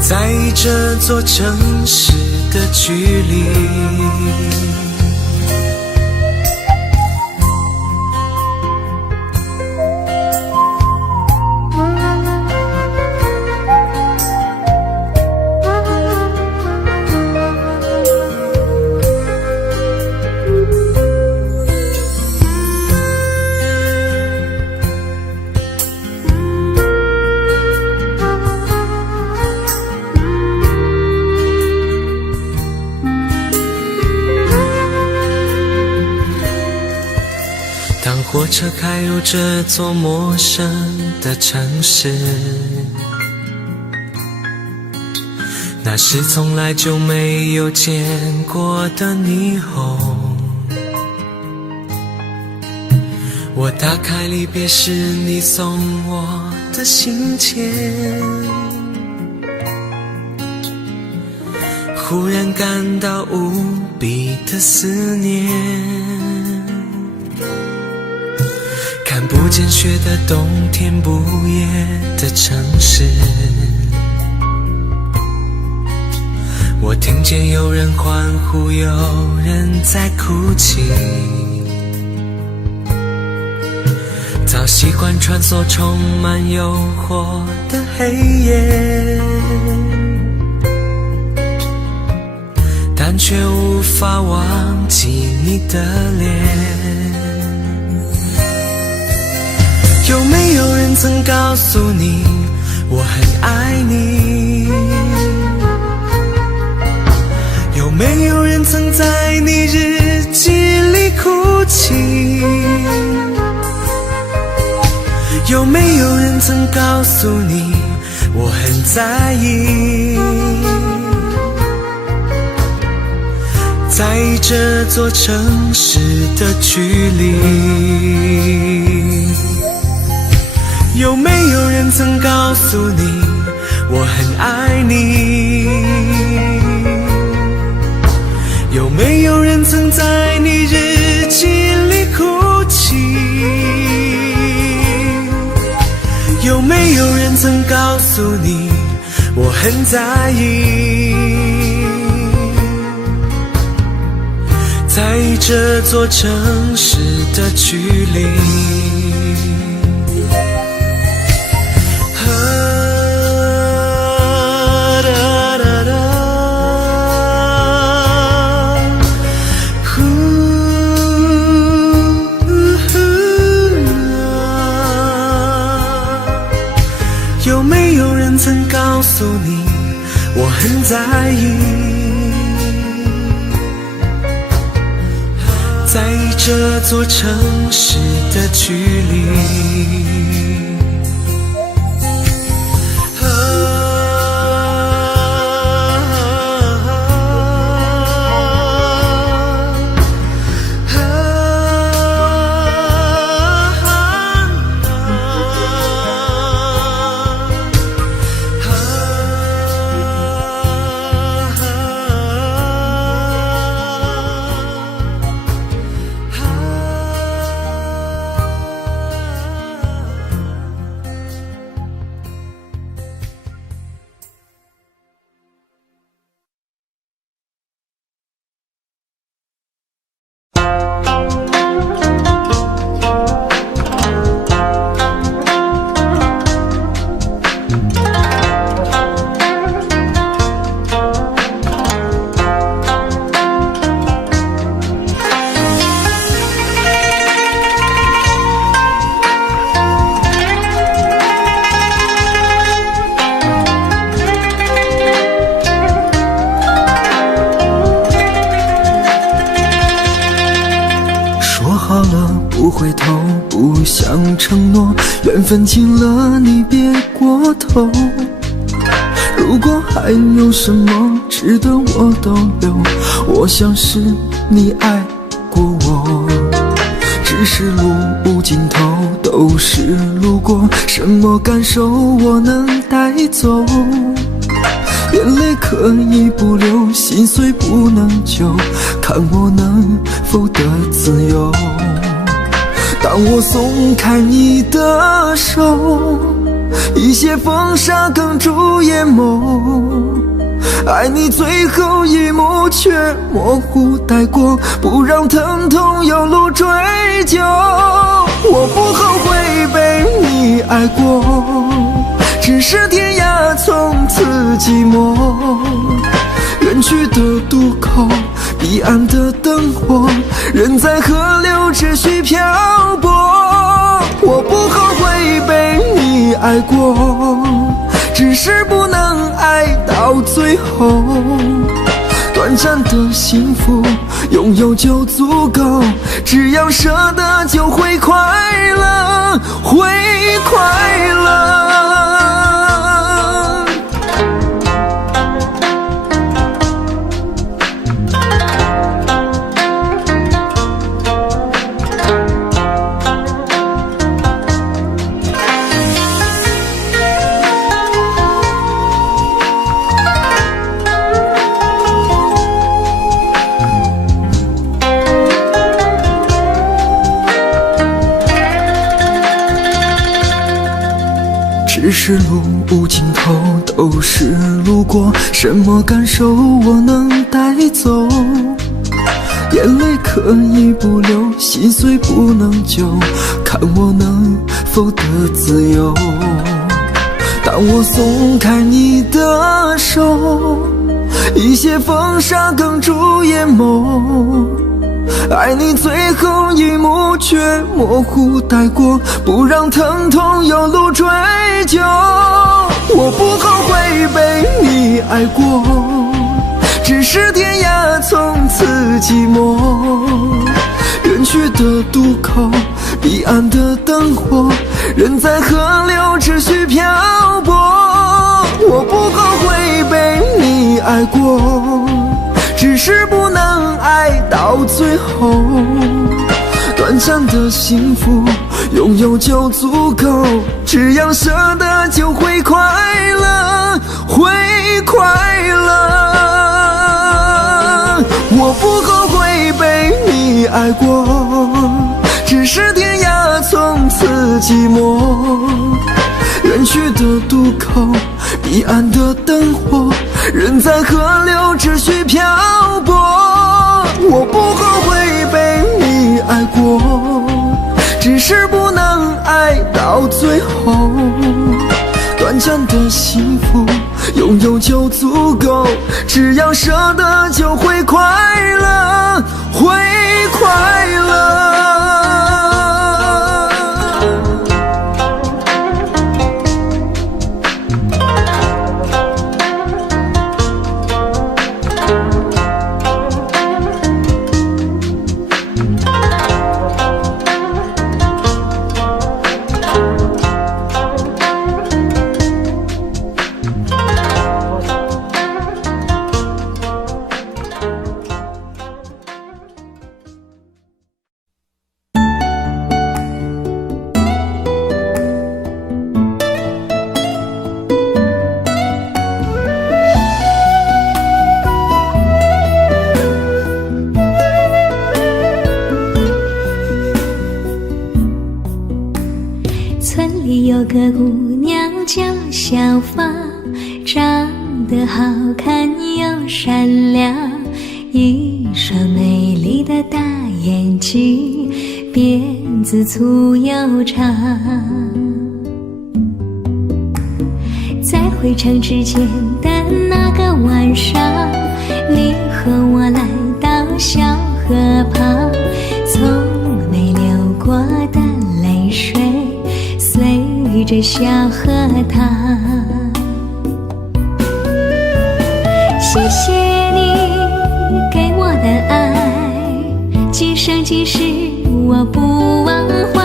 在意这座城市的距离。火车开入这座陌生的城市，那是从来就没有见过的霓虹。我打开离别时你送我的信笺，忽然感到无比的思念。看不见雪的冬天，不夜的城市，我听见有人欢呼，有人在哭泣。早习惯穿梭充满诱惑的黑夜，但却无法忘记你的脸。有没有人曾告诉你我很爱你？有没有人曾在你日记里哭泣？有没有人曾告诉你我很在意？在意这座城市的距离。有没有人曾告诉你我很爱你？有没有人曾在你日记里哭泣？有没有人曾告诉你我很在意？在意这座城市的距离。有没有人曾告诉你我很在意？在意这座城市的距离。分清了，你别过头。如果还有什么值得我逗留，我想是你爱过我。只是路无尽头，都是路过，什么感受我能带走？眼泪可以不流，心碎不能救，看我能否得自由。当我松开你的手，一些风沙哽住眼眸，爱你最后一幕却模糊带过，不让疼痛有路追究。我不后悔被你爱过，只是天涯从此寂寞。远去的渡口，彼岸的灯火，人在河流只需漂泊。我不后悔被你爱过，只是不能爱到最后。短暂的幸福拥有就足够，只要舍得就会快乐，会快乐。只是路无尽头，都是路过，什么感受我能带走？眼泪可以不流，心碎不能救，看我能否得自由。当我松开你的手，一些风沙哽住眼眸，爱你最后一幕却模糊带过，不让疼痛有路追究。我不后悔被你爱过，只是天涯从此寂寞。远去的渡口，彼岸的灯火，人在河流只需漂泊。我不后悔被你爱过，只是不能爱到最后。短暂的幸福拥有就足够，只要舍得就会快乐，会快乐。我不后悔被你爱过，只是天涯从此寂寞。远去的渡口，彼岸的灯火，人在河流只需漂泊。我不后悔被你爱过，只是不能爱到最后。短暂的幸福拥有就足够，只要舍得就会快乐，会快乐。村里有个姑娘叫小芳，长得好看又善良，一双美丽的大眼睛，辫子粗又长。在回城之前的那个晚上，你和我来到小河旁，从没流过的泪水随着小河淌。谢谢你给我的爱，今生今世我不忘怀。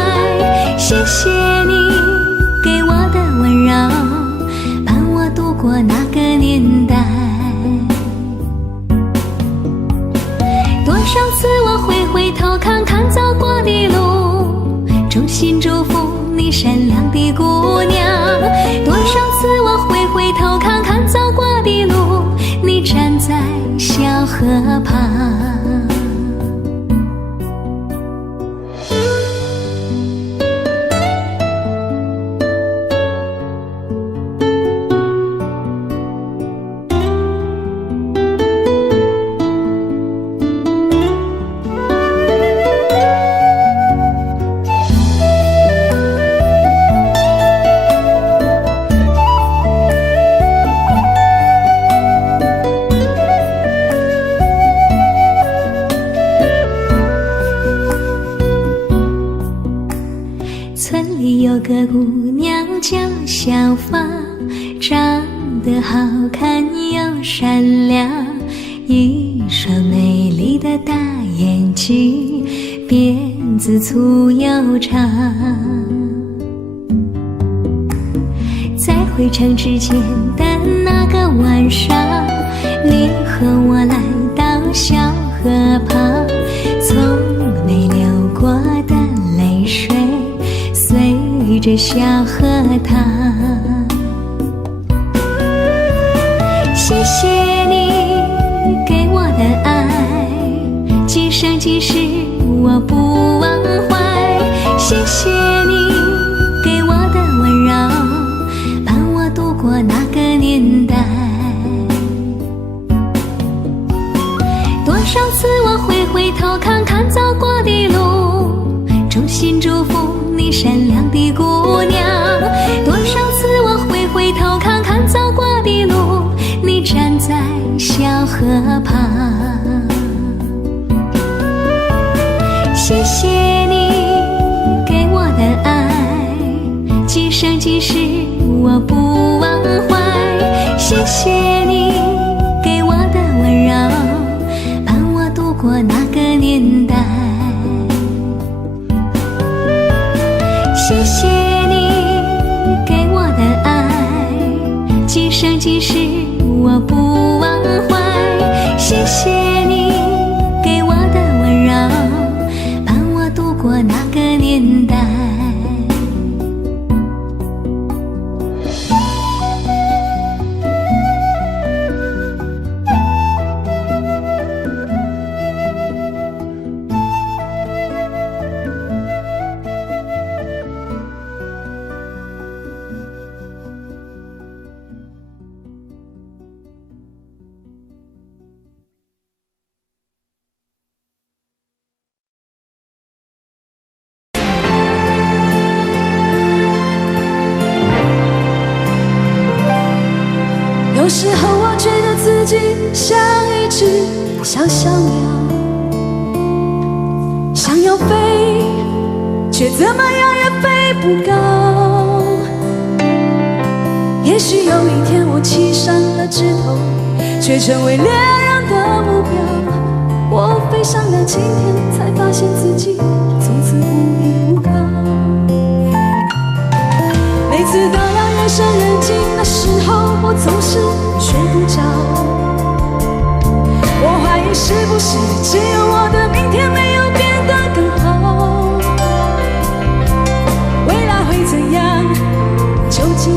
谢谢你小发，长得好看又善良，一双美丽的大眼睛，辫子粗又长。在回城之前的那个晚上，你和我来到小河旁，从没流过的泪水随着小河淌。谢谢你给我的爱，今生今世我不忘怀。谢谢你给我的温柔，伴我度过那个年代。多少次我会回头看看走过的路，衷心祝福你善良的姑娘。多少次我会回头看看走过的路，你站在小河旁。谢谢你给我的爱，今生今世我不忘怀。谢谢你给我的温柔，伴我度过那个年代。谢谢你给我的爱，今生今世我不忘怀。谢谢你给我的温柔，伴我度过那个年代。有时候我觉得自己像一只小小鸟，想要飞，却怎么样也飞不高。也许有一天我栖上了枝头，却成为猎人的目标。我飞上了青天，才发现自己从此无依无靠。每次当夜深人静的时候，我总是睡不着。我怀疑是不是只有我的明天没有变得更好？未来会怎样？究竟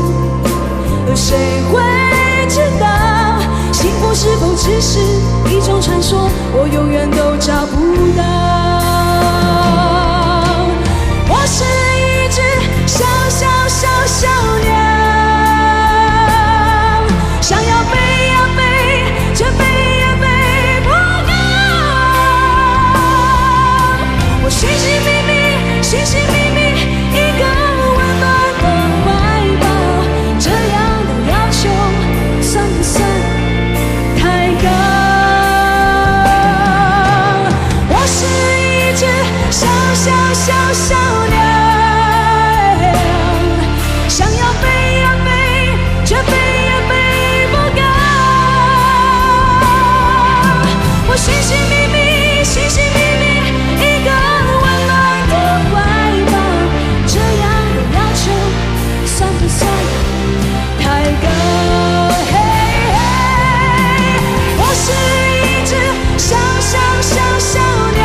有谁会知道？幸福是否只是一种传说？我永远都找不到。我是一只小小小小鸟，想要飞呀飞，却飞呀飞不高。我寻寻觅觅，寻寻觅觅一个温暖的怀抱，这样的要求算不算太高？我是一只小小小小鸟，想要飞呀飞，却飞呀飞不高。我寻寻觅觅，寻寻觅觅一个温暖的怀抱，这样的要求算不算太高？我是一只小小小小鸟，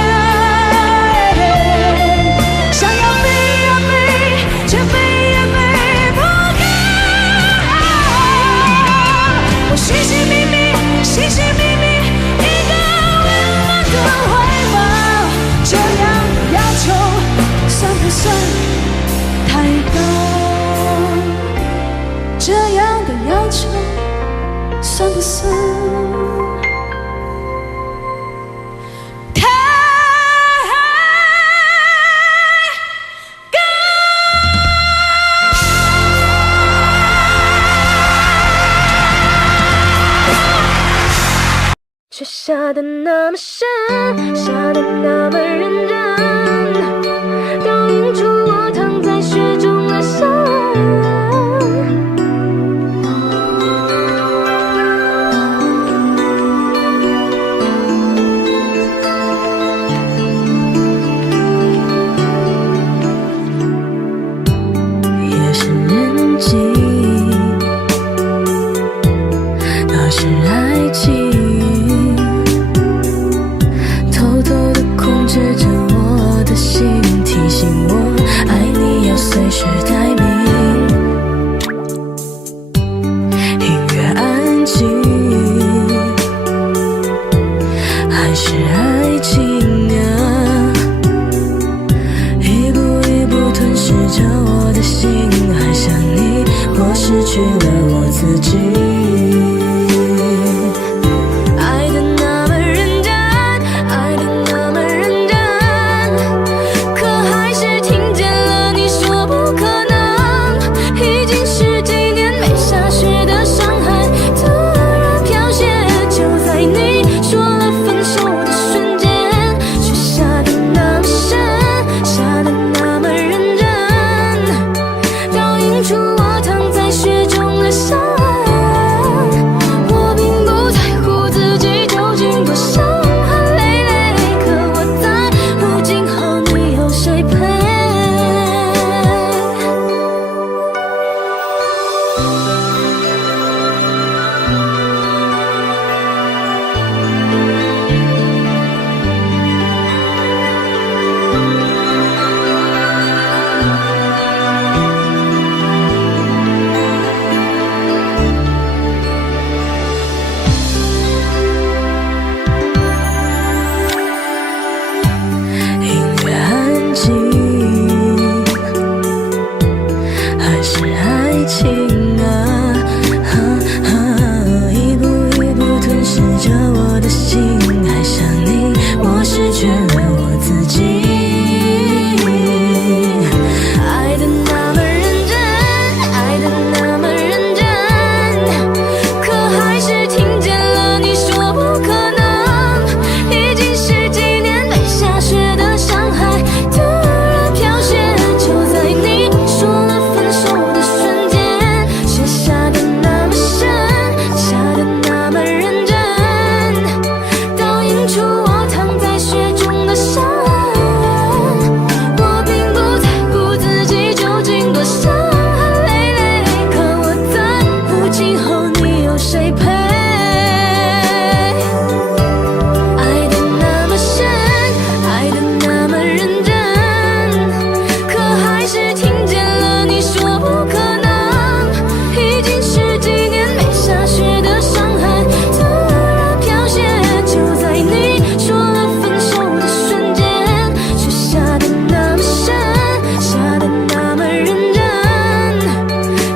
想要飞呀飞，却飞呀飞不高。我寻寻觅觅，寻寻觅觅一个温暖的怀抱，这样的要求算不算太高？这样的要求算不算太高？却下得那么深，下得那么认真，倒映出我躺在雪中的伤。失去了我自己。爱的那么认真，爱的那么认真，可还是听见了你说不可能。已经十几年没下雪的上海，突然飘雪，就在你说了分手的瞬间，雪下得那么深，下得那么认真，倒映出我躺在雪中的伤痕。我并不在乎自己究竟多伤痕累累，可我在乎今后你有谁陪。音乐安静，还是爱情啊？一步一步吞噬着我的心，爱上你，我失去了我自己。爱的那么认真，爱的那么认真，可还是听见了你说不可能。已经十几年没下雪的上海，突然飘雪，就在你说了分手的瞬间，雪下得那么深，下得那么认真，倒映出我躺在雪中的伤痕。我并不在乎自己究竟多伤痕累累，可我在乎今后你有谁陪。爱的那么深，爱的那么认真，可还是听见了你说不可能。已经十几年没下雪的上海，突然飘雪，就在你说了分手的瞬间，雪下得那么深，下得那么认真，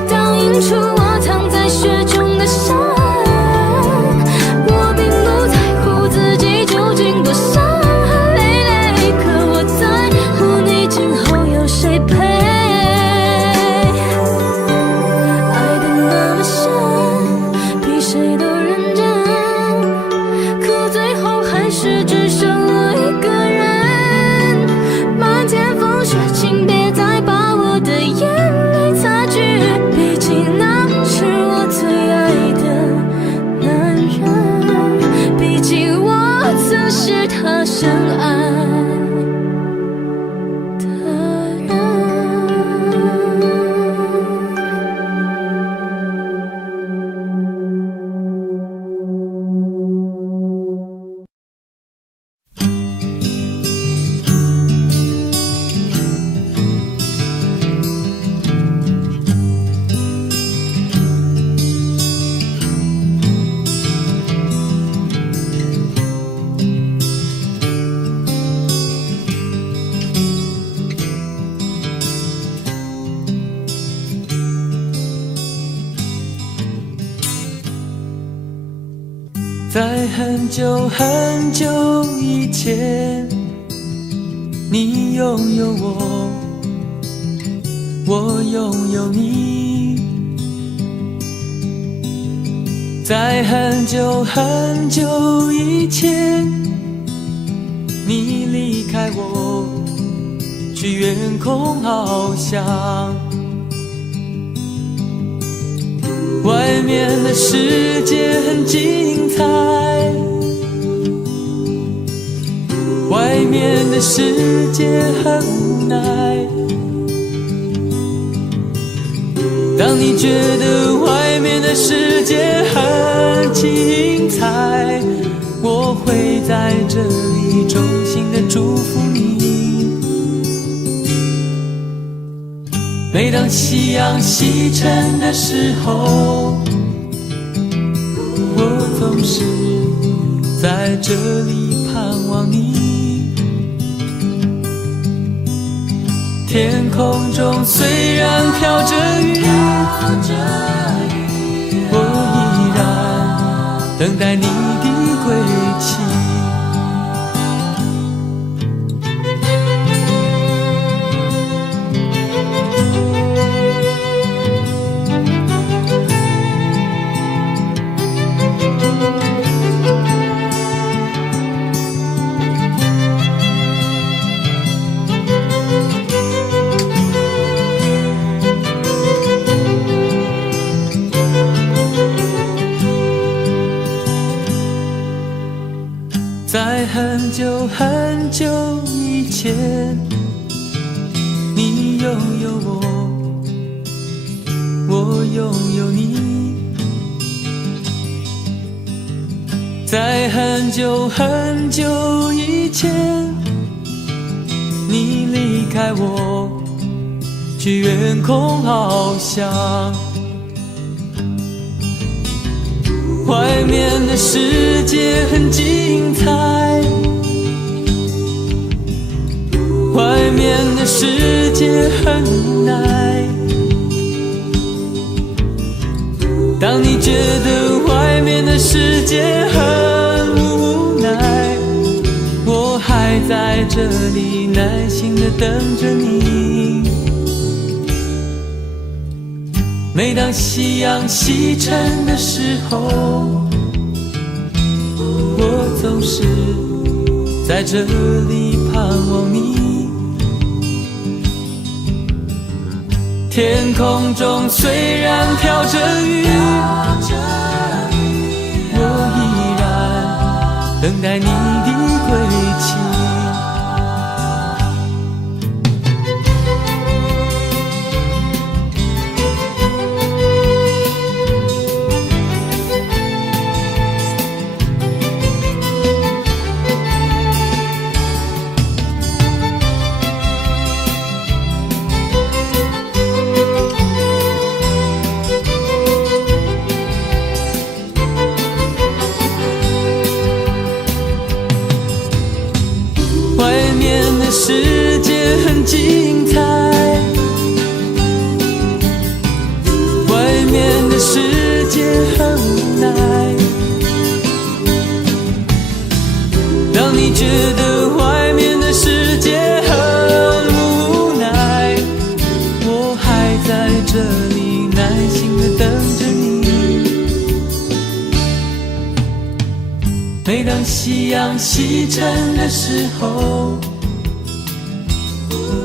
倒映出我躺在雪中的伤痕。我并不在乎自己究竟多伤痕累累，可我在乎你今后有谁陪。爱的那么深，比谁都认真，可最后还是只剩了一个人。漫天风雪，请别再把我的眼泪擦去，毕竟那是我最爱的男人，毕竟我曾是他深爱的人。在很久很久以前，你拥有我，我拥有你。在很久很久以前，你离开我，去远空翱翔。外面的世界很精彩，外面的世界很无奈。当你觉得外面的世界很精彩，我会在这里衷心的祝福你。每当夕阳西沉的时候，我总是在这里盼望你。天空中虽然飘着雨，我依然等待你的归期。在很久很久以前，你拥有我，我拥有你。在很久很久以前，你离开我，去远空翱翔。外面的世界很精彩，外面的世界很无奈。当你觉得外面的世界很无奈，我还在这里耐心地等着你。每当夕阳西沉的时候，我总是在这里盼望你。天空中虽然飘着雨，我依然等待你的归期。世界很精彩，外面的世界很无奈。当你觉得外面的世界很无奈，我还在这里耐心地等着你。每当夕阳西沉的时候，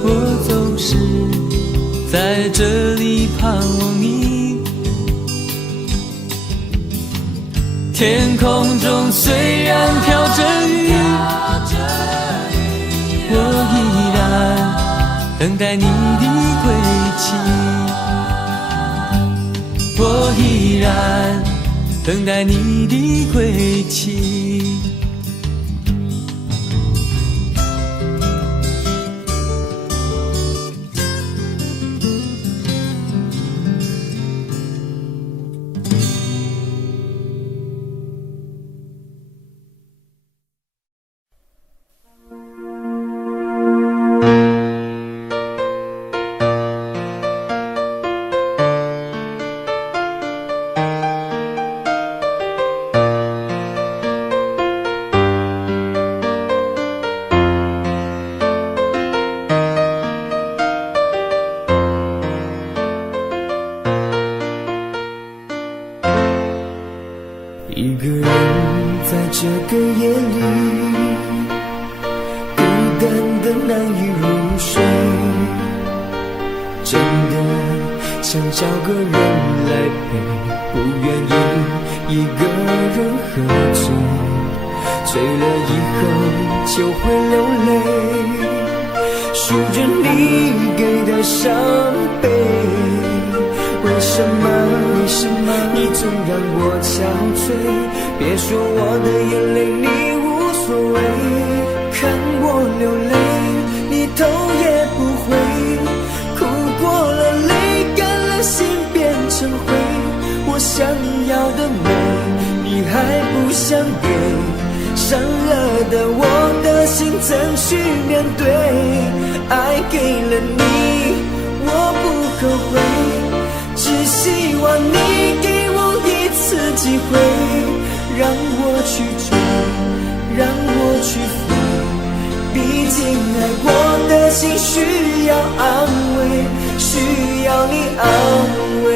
我总是在这里盼望你。天空中虽然飘着雨，我依然等待你的归期。我依然等待你的归期。一个人在这个夜里，孤单的难以入睡，真的想找个人来陪，不愿意一个人喝醉，醉了以后就会流泪，数着你给的伤悲。为什么你总让我憔悴？别说我的眼泪你无所谓，看我流泪你头也不回，哭过了泪干了心变成灰，我想要的美你还不想给，伤了的我的心怎去面对？爱给了你，我不后悔，只希望你给我一次机会，让我去追，让我去飞。毕竟爱过的心需要安慰，需要你安慰。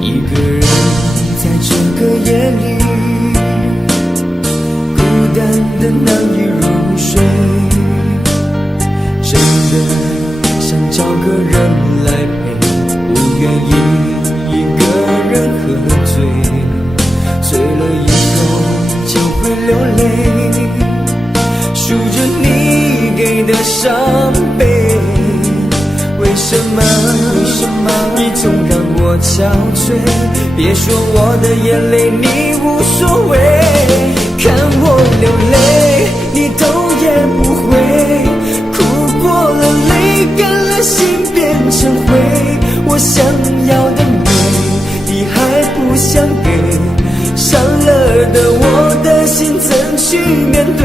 一个人在这个夜里，孤单的难以入睡，真的想找个人来陪，不愿意一个人喝醉，醉了以后就会流泪，数着你给的伤悲。为什么你总让我憔悴？别说我的眼泪你无所谓，看我流泪你头也不回，哭过了泪干了心变成灰，我想要的美你还不想给，伤了的我的心怎去面对？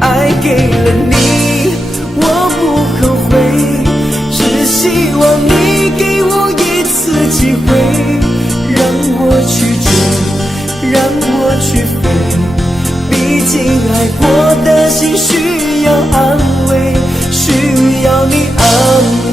爱给了你我不后悔，只希望你给我一次机会，让我去追，让我去飞。毕竟爱过的心需要安慰，需要你安慰。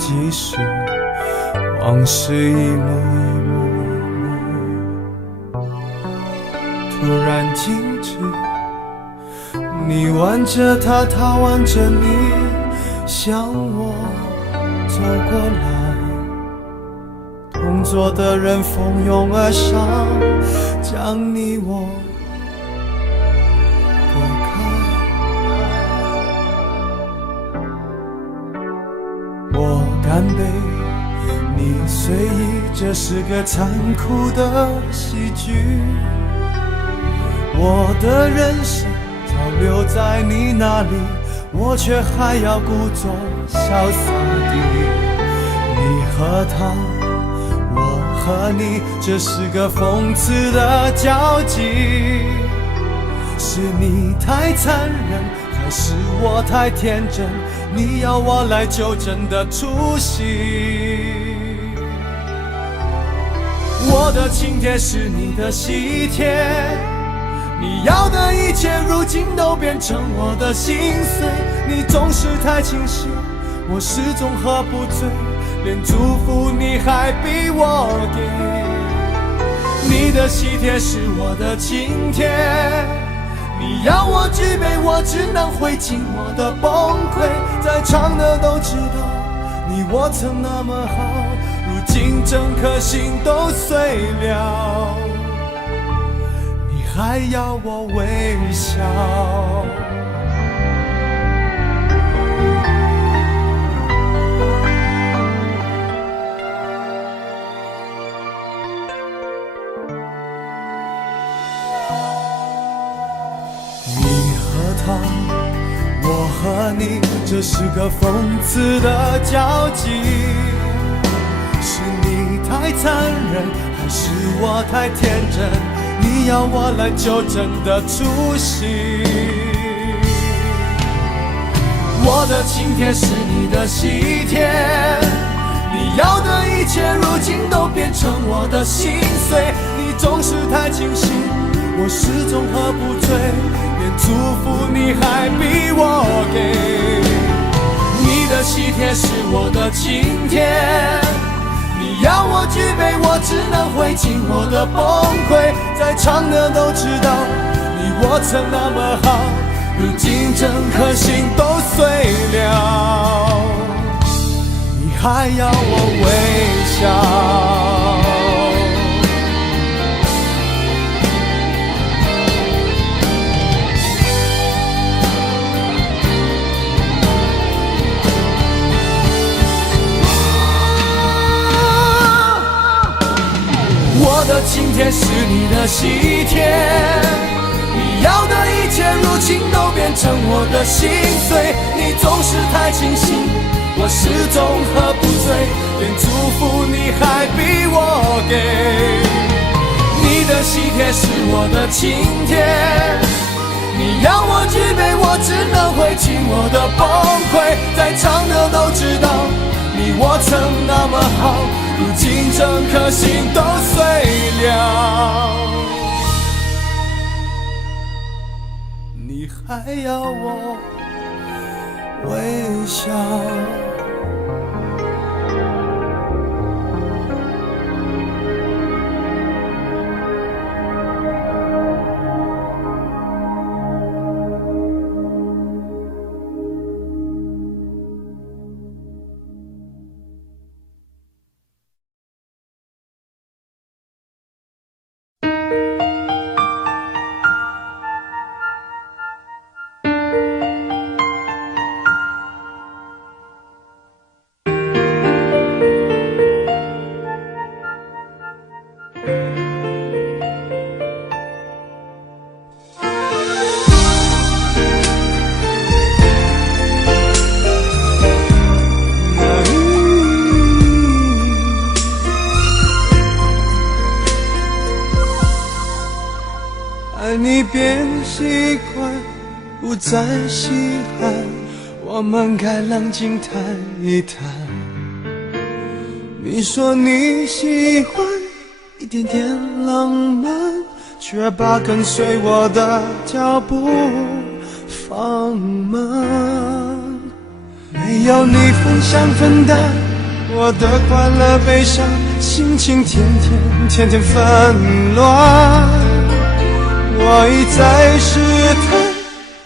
即使往事一幕一幕突然静止，你挽着他，他挽着你，向我走过来，同桌的人蜂拥而上，将你我隔开。我干杯，你随意，这是个残酷的喜剧。我的人生早留在你那里，我却还要故作潇洒地。你和他，我和你，这是个讽刺的交集。是你太残忍，还是我太天真？你要我来纠正的出息。我的请帖是你的喜帖，你要的一切如今都变成我的心碎。你总是太清醒，我始终喝不醉，连祝福你还逼我给。你的喜帖是我的请帖，你要我举杯，我只能会尽我的崩溃。在场的都知道，你我曾那么好，如今整颗心都碎了，你还要我微笑。我和你，这是个讽刺的交集。是你太残忍，还是我太天真？你要我来纠正的出息。我的请帖是你的喜帖，你要的一切如今都变成我的心碎。你总是太清醒，我始终喝不醉，连祝福你还逼我给。你的喜帖是我的请帖，你要我举杯，我只能会尽我的崩溃。在场的都知道，你我曾那么好，如今整颗心都碎了，你还要我微笑。我的请帖是你的喜帖，你要的一切如今都变成我的心碎。你总是太清醒，我始终喝不醉，连祝福你还逼我给。你的喜帖是我的请帖，你要我举杯，我只能会尽我的崩溃。在场的都知道，你我曾那么好，如今整颗心都碎了，你还要我微笑。爱你变习惯，不再稀罕，我们该冷静谈一谈。你说你喜欢一点点浪漫，却把跟随我的脚步放慢。没有你分享分担我的快乐悲伤，心情天天纷乱。我一再试探，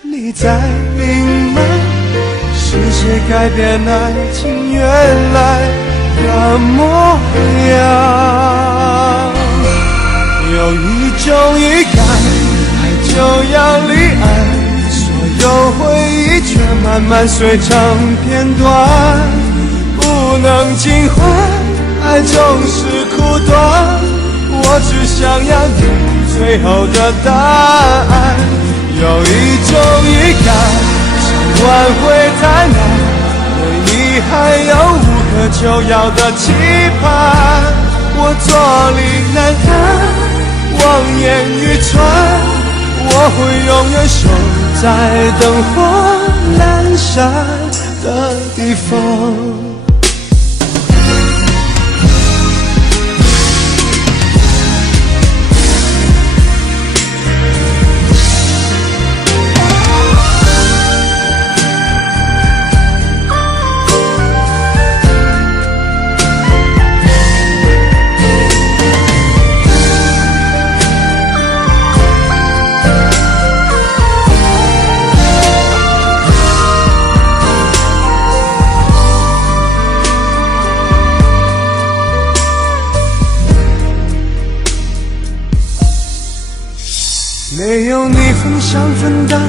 你在隐瞒，是谁改变爱情原来的模样？有一种预感，爱就要离岸，所有回忆却慢慢碎成片段，不能尽欢，爱总是苦短，我只想要你最后的答案。有一种预感，想挽回太难，对你还有无可救药的期盼。我坐立难安，望眼欲穿，我我会永远守在灯火阑珊的地方。没有你分享分担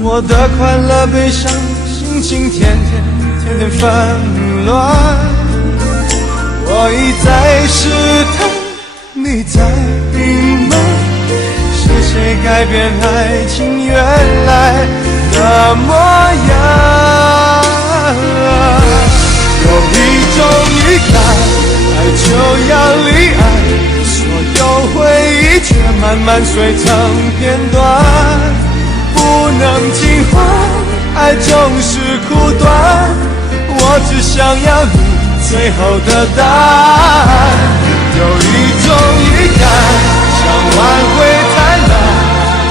我的快乐悲伤，心情天天纷乱。我一再试探，你在隐瞒，是谁改变爱情原来的模样？有一种预感，爱就要离岸，所有回忆却慢慢碎成片段，不能尽欢，爱总是苦短，我只想要你最后的答案。有一种预感，想挽回太难，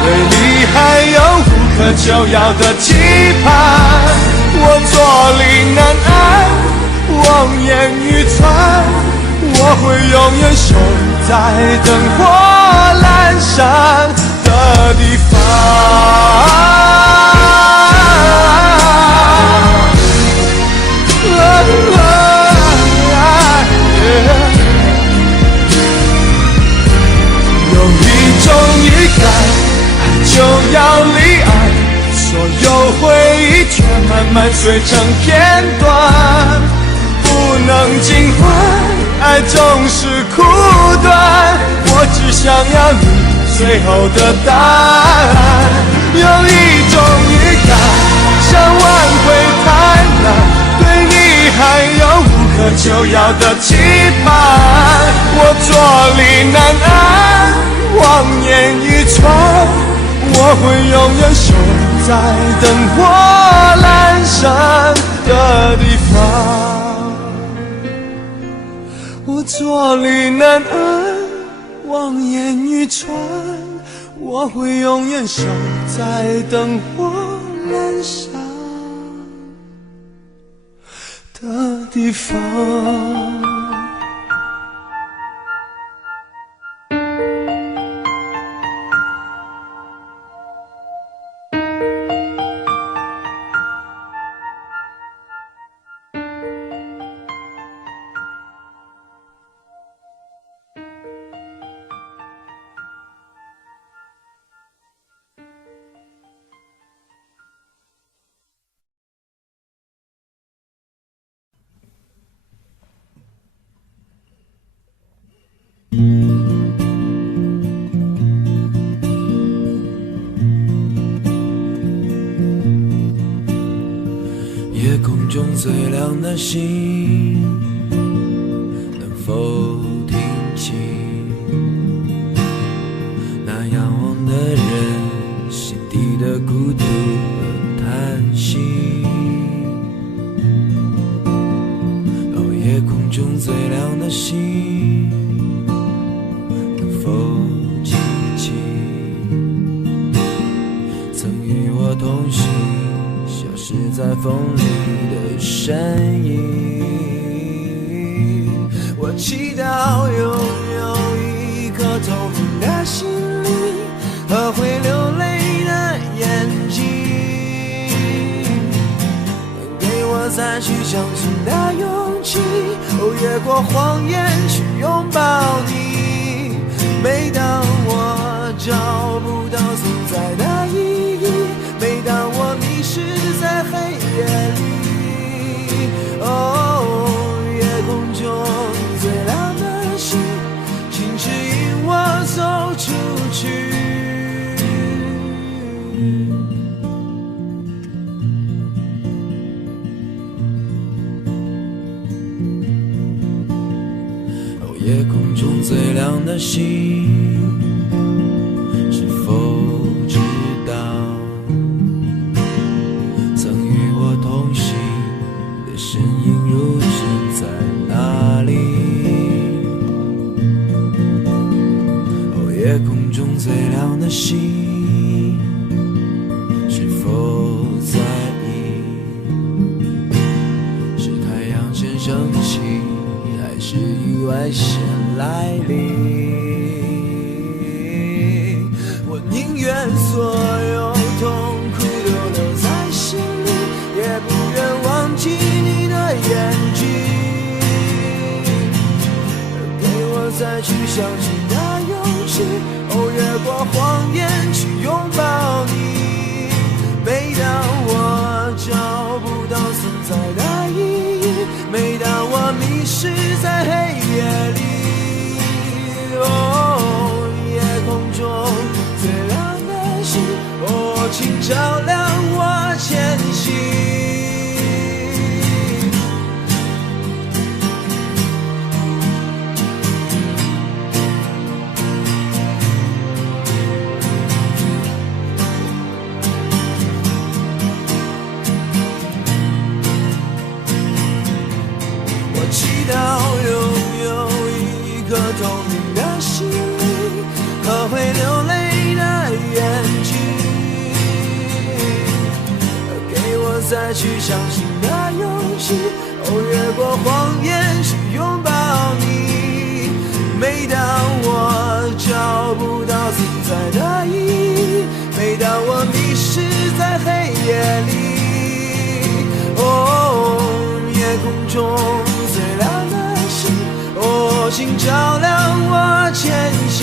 对你还有无可救药的期盼，我坐立难安，望眼欲穿，我会永远守在灯火阑珊的地方。有一种预感，爱就要离岸，所有回忆却慢慢碎成片段，不能尽欢，爱总是苦短，我只想要你最后的答案。有一种预感，想挽回太难，对你还有无可救药的期盼，我坐立难安，望眼欲穿，我会永远守在灯火阑珊的地方。我坐立难安，望眼欲穿，我会永远守在灯火阑珊的地方。夜空中最亮的星，能否听清那仰望的人心底的孤独和叹息？哦，夜空中最亮的星，能否记起曾与我同行消失在风里的身影？我祈祷拥有一颗透明的心灵和会流泪的眼睛，能给我再去相信的勇气，越过谎言去拥抱你。每当我找不到存在的意义，每当我迷失在黑夜里，哦，夜空中最亮的星，请指引我走出去。哦，夜空中最亮的星，是否知亮的心是否在意？是太阳先升起，还是意外先来临？我宁愿所有痛苦都留在心里，也不愿忘记你的眼睛，给我再去相信的勇气，越过谎言去拥抱你。每当我找不到存在的意义，每当我迷失在黑夜里，夜空中最亮的星，请照亮我前行。祈祷拥有一颗透明的心灵和会流泪的眼睛，给我再去相信的勇气，越过谎言去拥抱你。每当我找不到存在的意义，每当我迷失在黑夜里，夜空中最亮的星，请照亮我前行。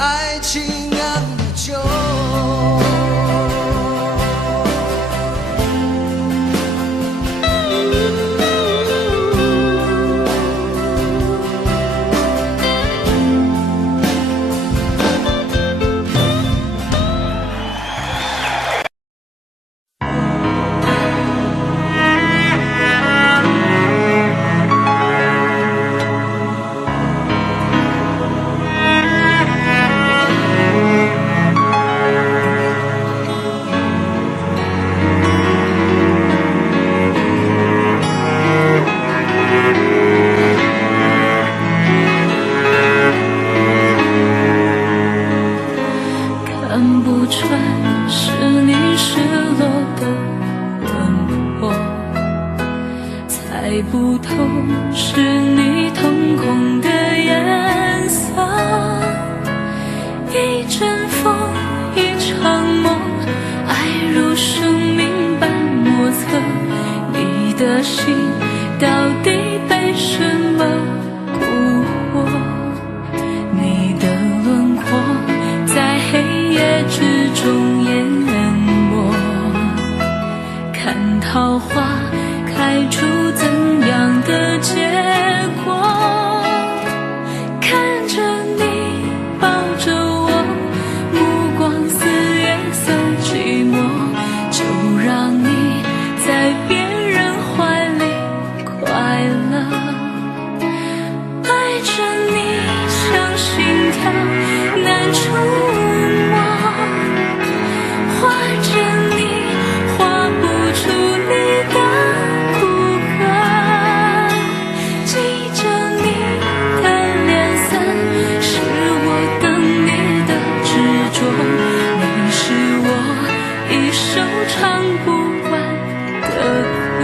爱情啊久。看不穿是你失落的轮廓，猜不透是你瞳孔的颜色。一阵风，一场梦，爱如生命般莫测。你的心到底被什么蛊惑？你的轮廓在黑夜之中淹没，看桃花开出怎样的结果？看着你抱着我，目光似月色寂寞，就让你在别人怀里快乐。爱着你像心跳难触摸，画着你画不出你的骨骼，记着你的脸色，是我等你的执着。你是我一生唱不完的歌。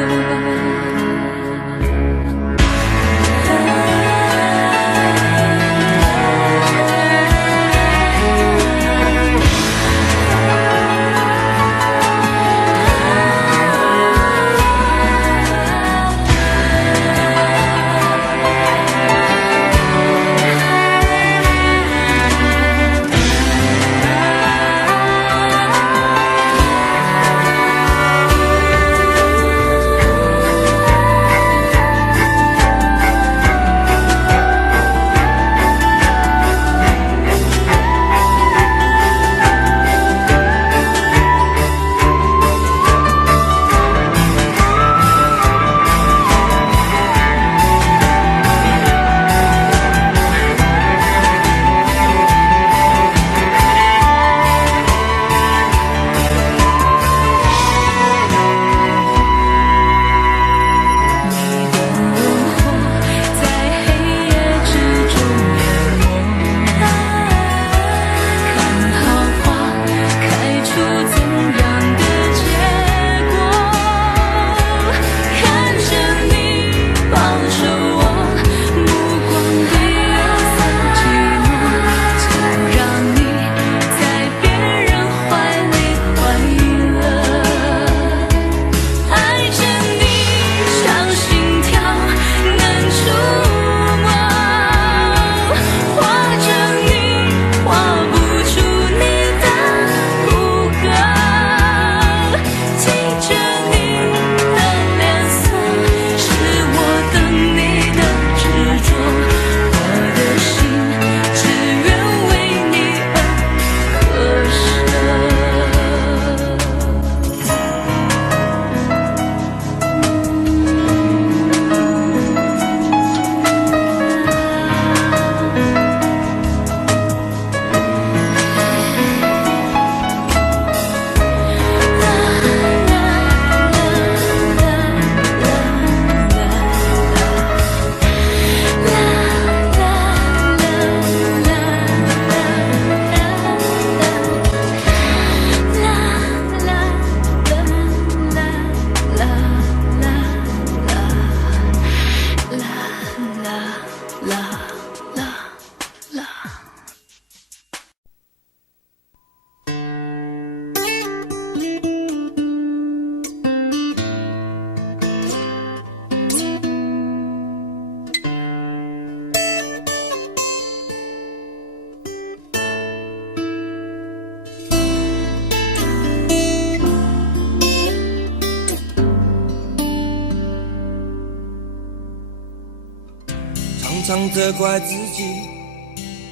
常责怪自己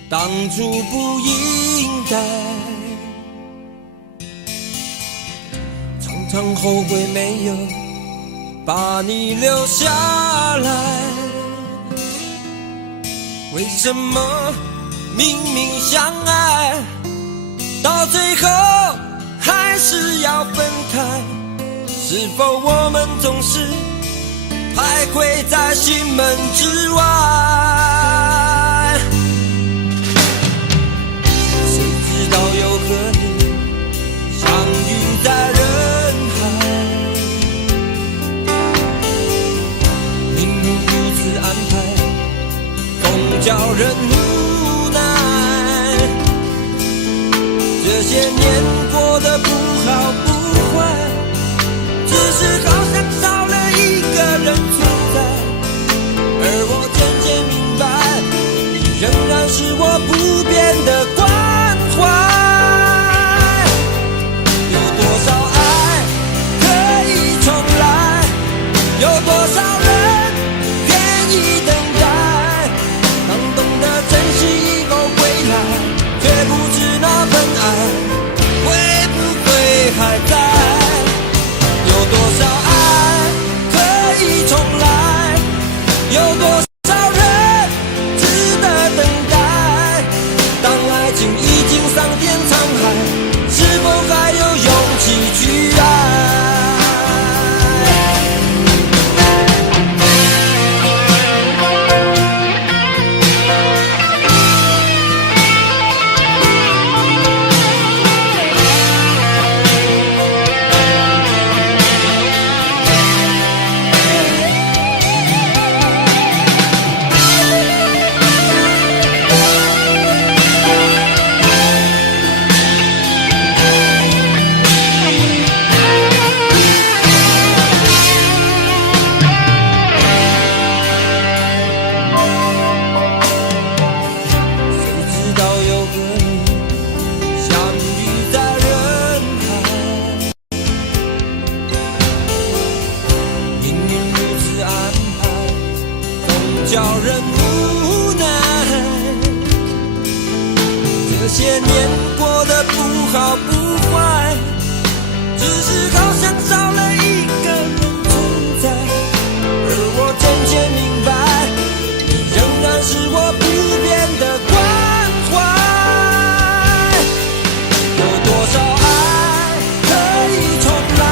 当初不应该，常常后悔没有把你留下来。为什么明明相爱，到最后还是要分开？是否我们总是徘徊在心门之外？谁知道又和你相遇在人海，命运如此安排，总叫人无奈。这些年过得不好不坏，只是好像少了一个人存在，而我渐渐明白，你仍然是我不变的关怀。有多少爱可以重来，有多少人愿意等待，当懂得珍惜以后回来，却不知那份爱会不会还在。有多少爱可以重来，有多少人值得等待，当爱情已经桑田沧海，是否还有勇气去爱？叫人无奈，这些年过得不好不坏，只是好像少了一个人存在，而我渐渐明白，你仍然是我不变的关怀。有多少爱可以重来，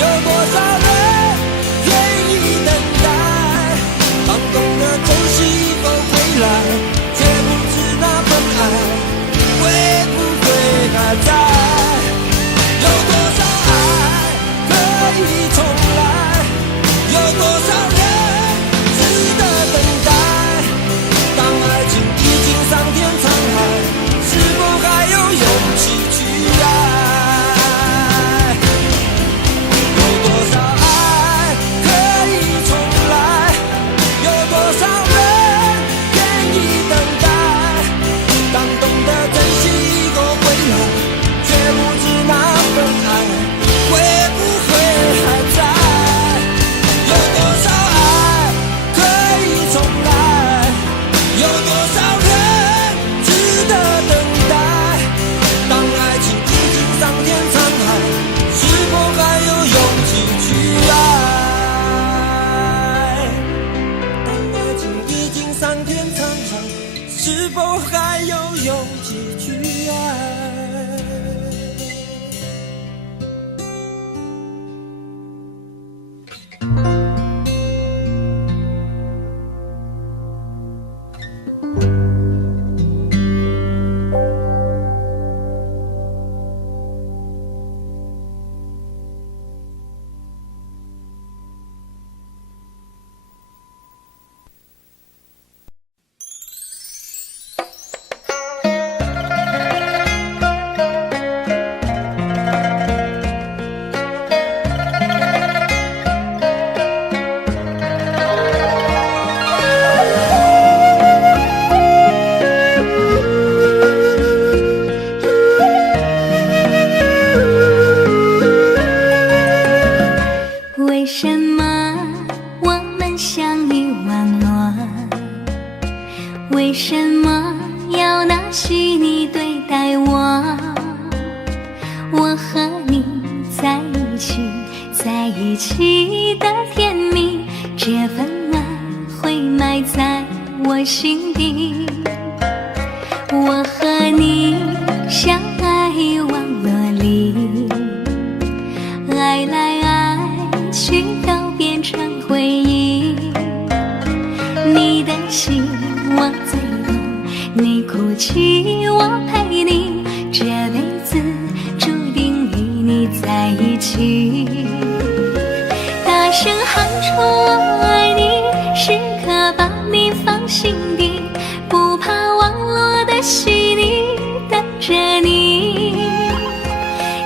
有多少人愿意等待，当懂得珍惜以后回来，却不知那份爱会不会还在。有多少爱可以重来，有多少人值得等待，当爱情已经桑田沧海，是否还有勇气去爱？有多少爱可以重来，有多少人愿意等待，当懂得珍惜以后回来，却不知那份爱会不会还在。有多少爱可以重来，有多少人值得等待，当爱情已经桑田沧海，是否还有勇气去爱？当爱情已经桑田沧海，是否还有勇气去爱？为什么要拿细腻对待我？我和你在一起，在一起的甜蜜，这份爱会埋在我心底。我和你相爱网络里，爱来爱去都变成回忆。你的心我最懂，你哭泣我陪你，这辈子注定与你在一起。大声喊出我爱你，时刻把你放心底，不怕网络的洗礼，等着你。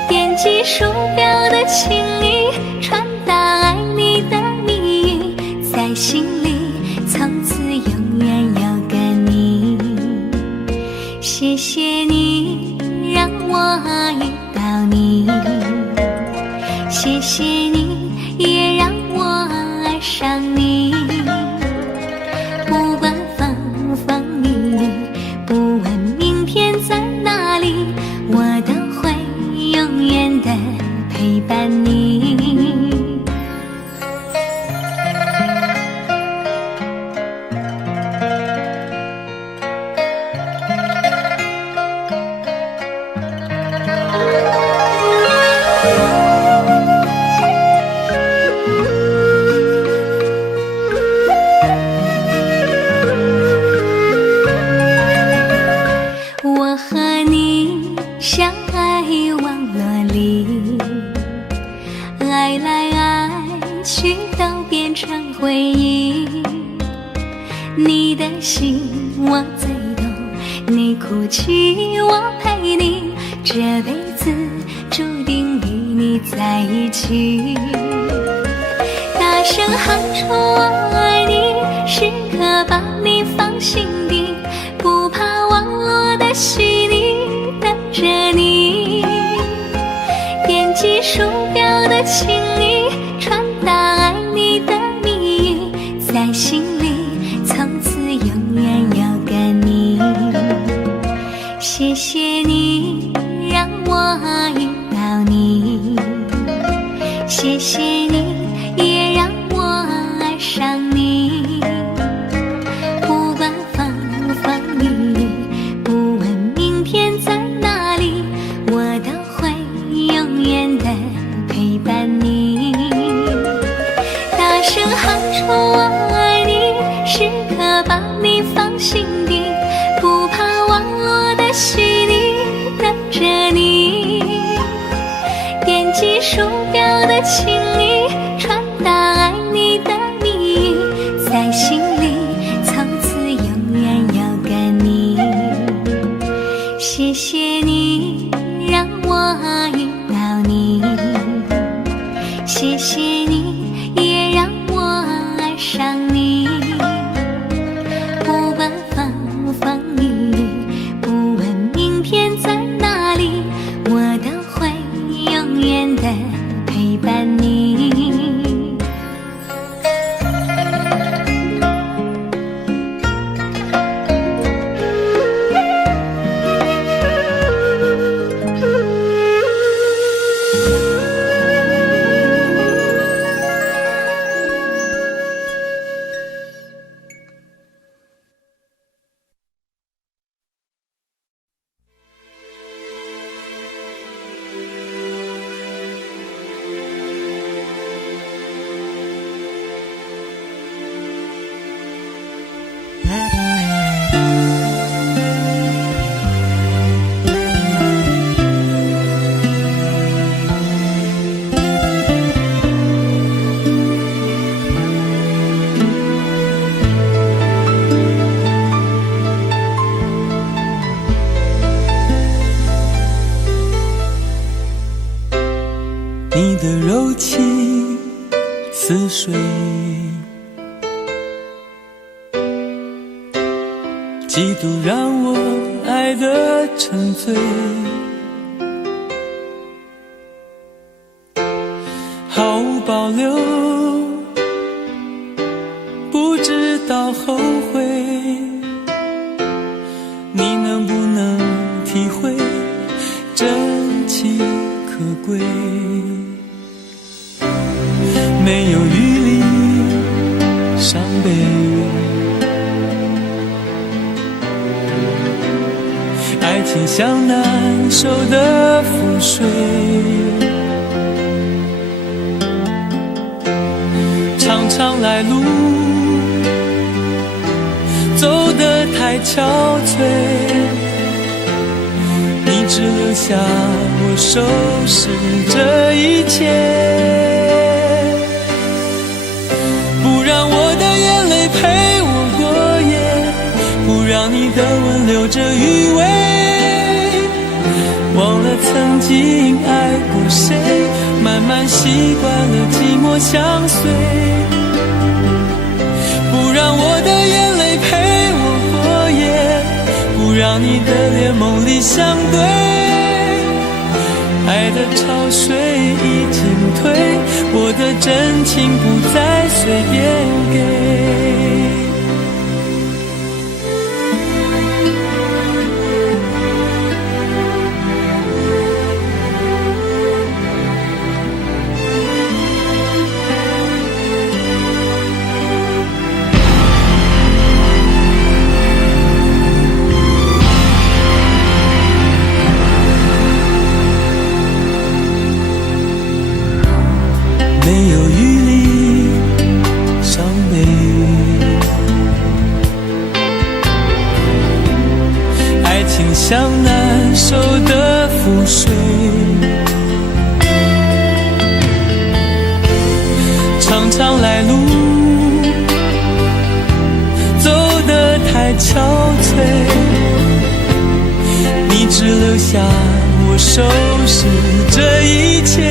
点击鼠标的情意，传达爱你的蜜语，在心里从此永远有个你。谢谢你让我遇到你，谢谢你也让我爱上你。不管风风雨雨，不问明天在哪里，我都会永远的陪伴你。我和你相爱网络里，爱来爱去都变成回忆。你的心我最懂，你哭泣我陪你，这辈子注定与你在一起。大声喊出我爱你，时刻把你放心底，不怕网络的洗礼，等着你。点击鼠标的情意，传达爱你的蜜语，在心里从此永远有个你。谢谢你让我遇到你，谢谢你也让我爱上你。不管风风雨雨，不问明天在哪里，我都会永远的陪伴你。大声喊出我爱你，时刻把你放心底，不怕网络的洗礼，等着你。点击鼠标的情意，传达爱你的蜜语，在心里从此永远有个你。谢谢你让我遇到你，谢谢你也让我爱上你。不管风风雨雨，不问明天在哪里，我都会永远的陪伴你。你的柔情似水，几度让我爱得沉醉，毫无保留，不知道后悔。情像难收的覆水，常常来路走得太憔悴，你只留下我收拾这一切。不让我的眼泪陪我过夜，不让你的吻留着余味，忘了曾经爱过谁，慢慢习惯了寂寞相随。不让我的眼泪陪我过夜，不让你的脸梦里相对，爱的潮水已经退，我的真情不再随便给。没有余力伤悲，爱情像难收的覆水，常常来路走得太憔悴，你只留下我收拾这一切。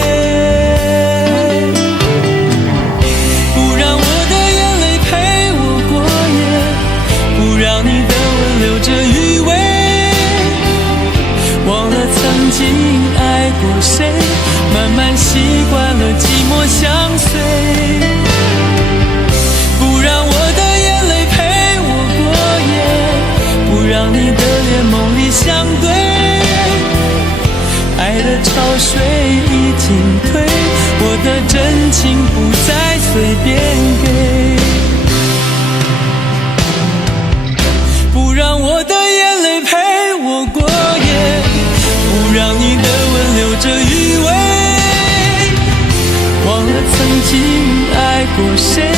留着余味，忘了曾经爱过谁，慢慢习惯了寂寞相随。不让我的眼泪陪我过夜，不让你的脸梦里相对，爱的潮水已经退，我的真情不再随便给。不让我的眼泪陪我过夜，不让你的吻留着余味，忘了曾经爱过谁，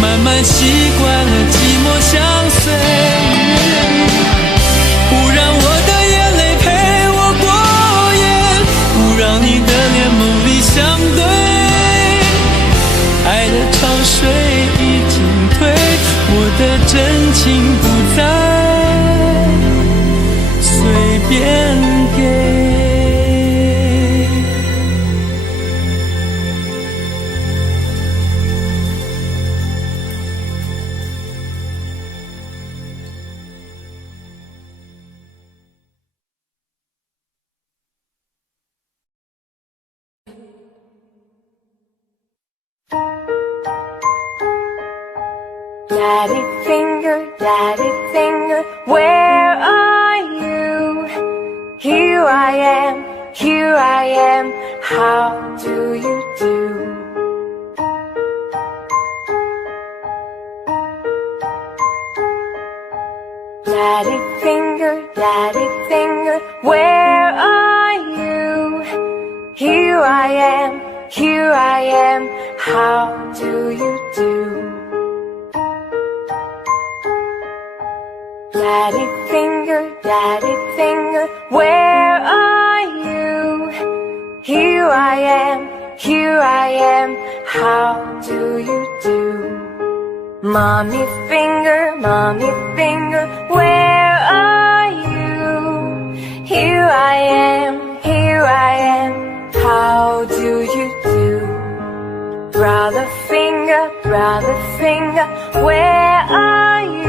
慢慢习惯了寂寞相随。不让我的眼泪陪我过夜，不让你的脸梦里相对，爱的潮水已经退，我的真情不再随便给。Daddy finger, where are you? Here I am, how do you do? Daddy finger, where are you? Here I am, how do you do? Daddy finger, where are you? Here I am, how do you do? Mommy finger, where are you? Here I am, how do you do? Brother finger, where are you?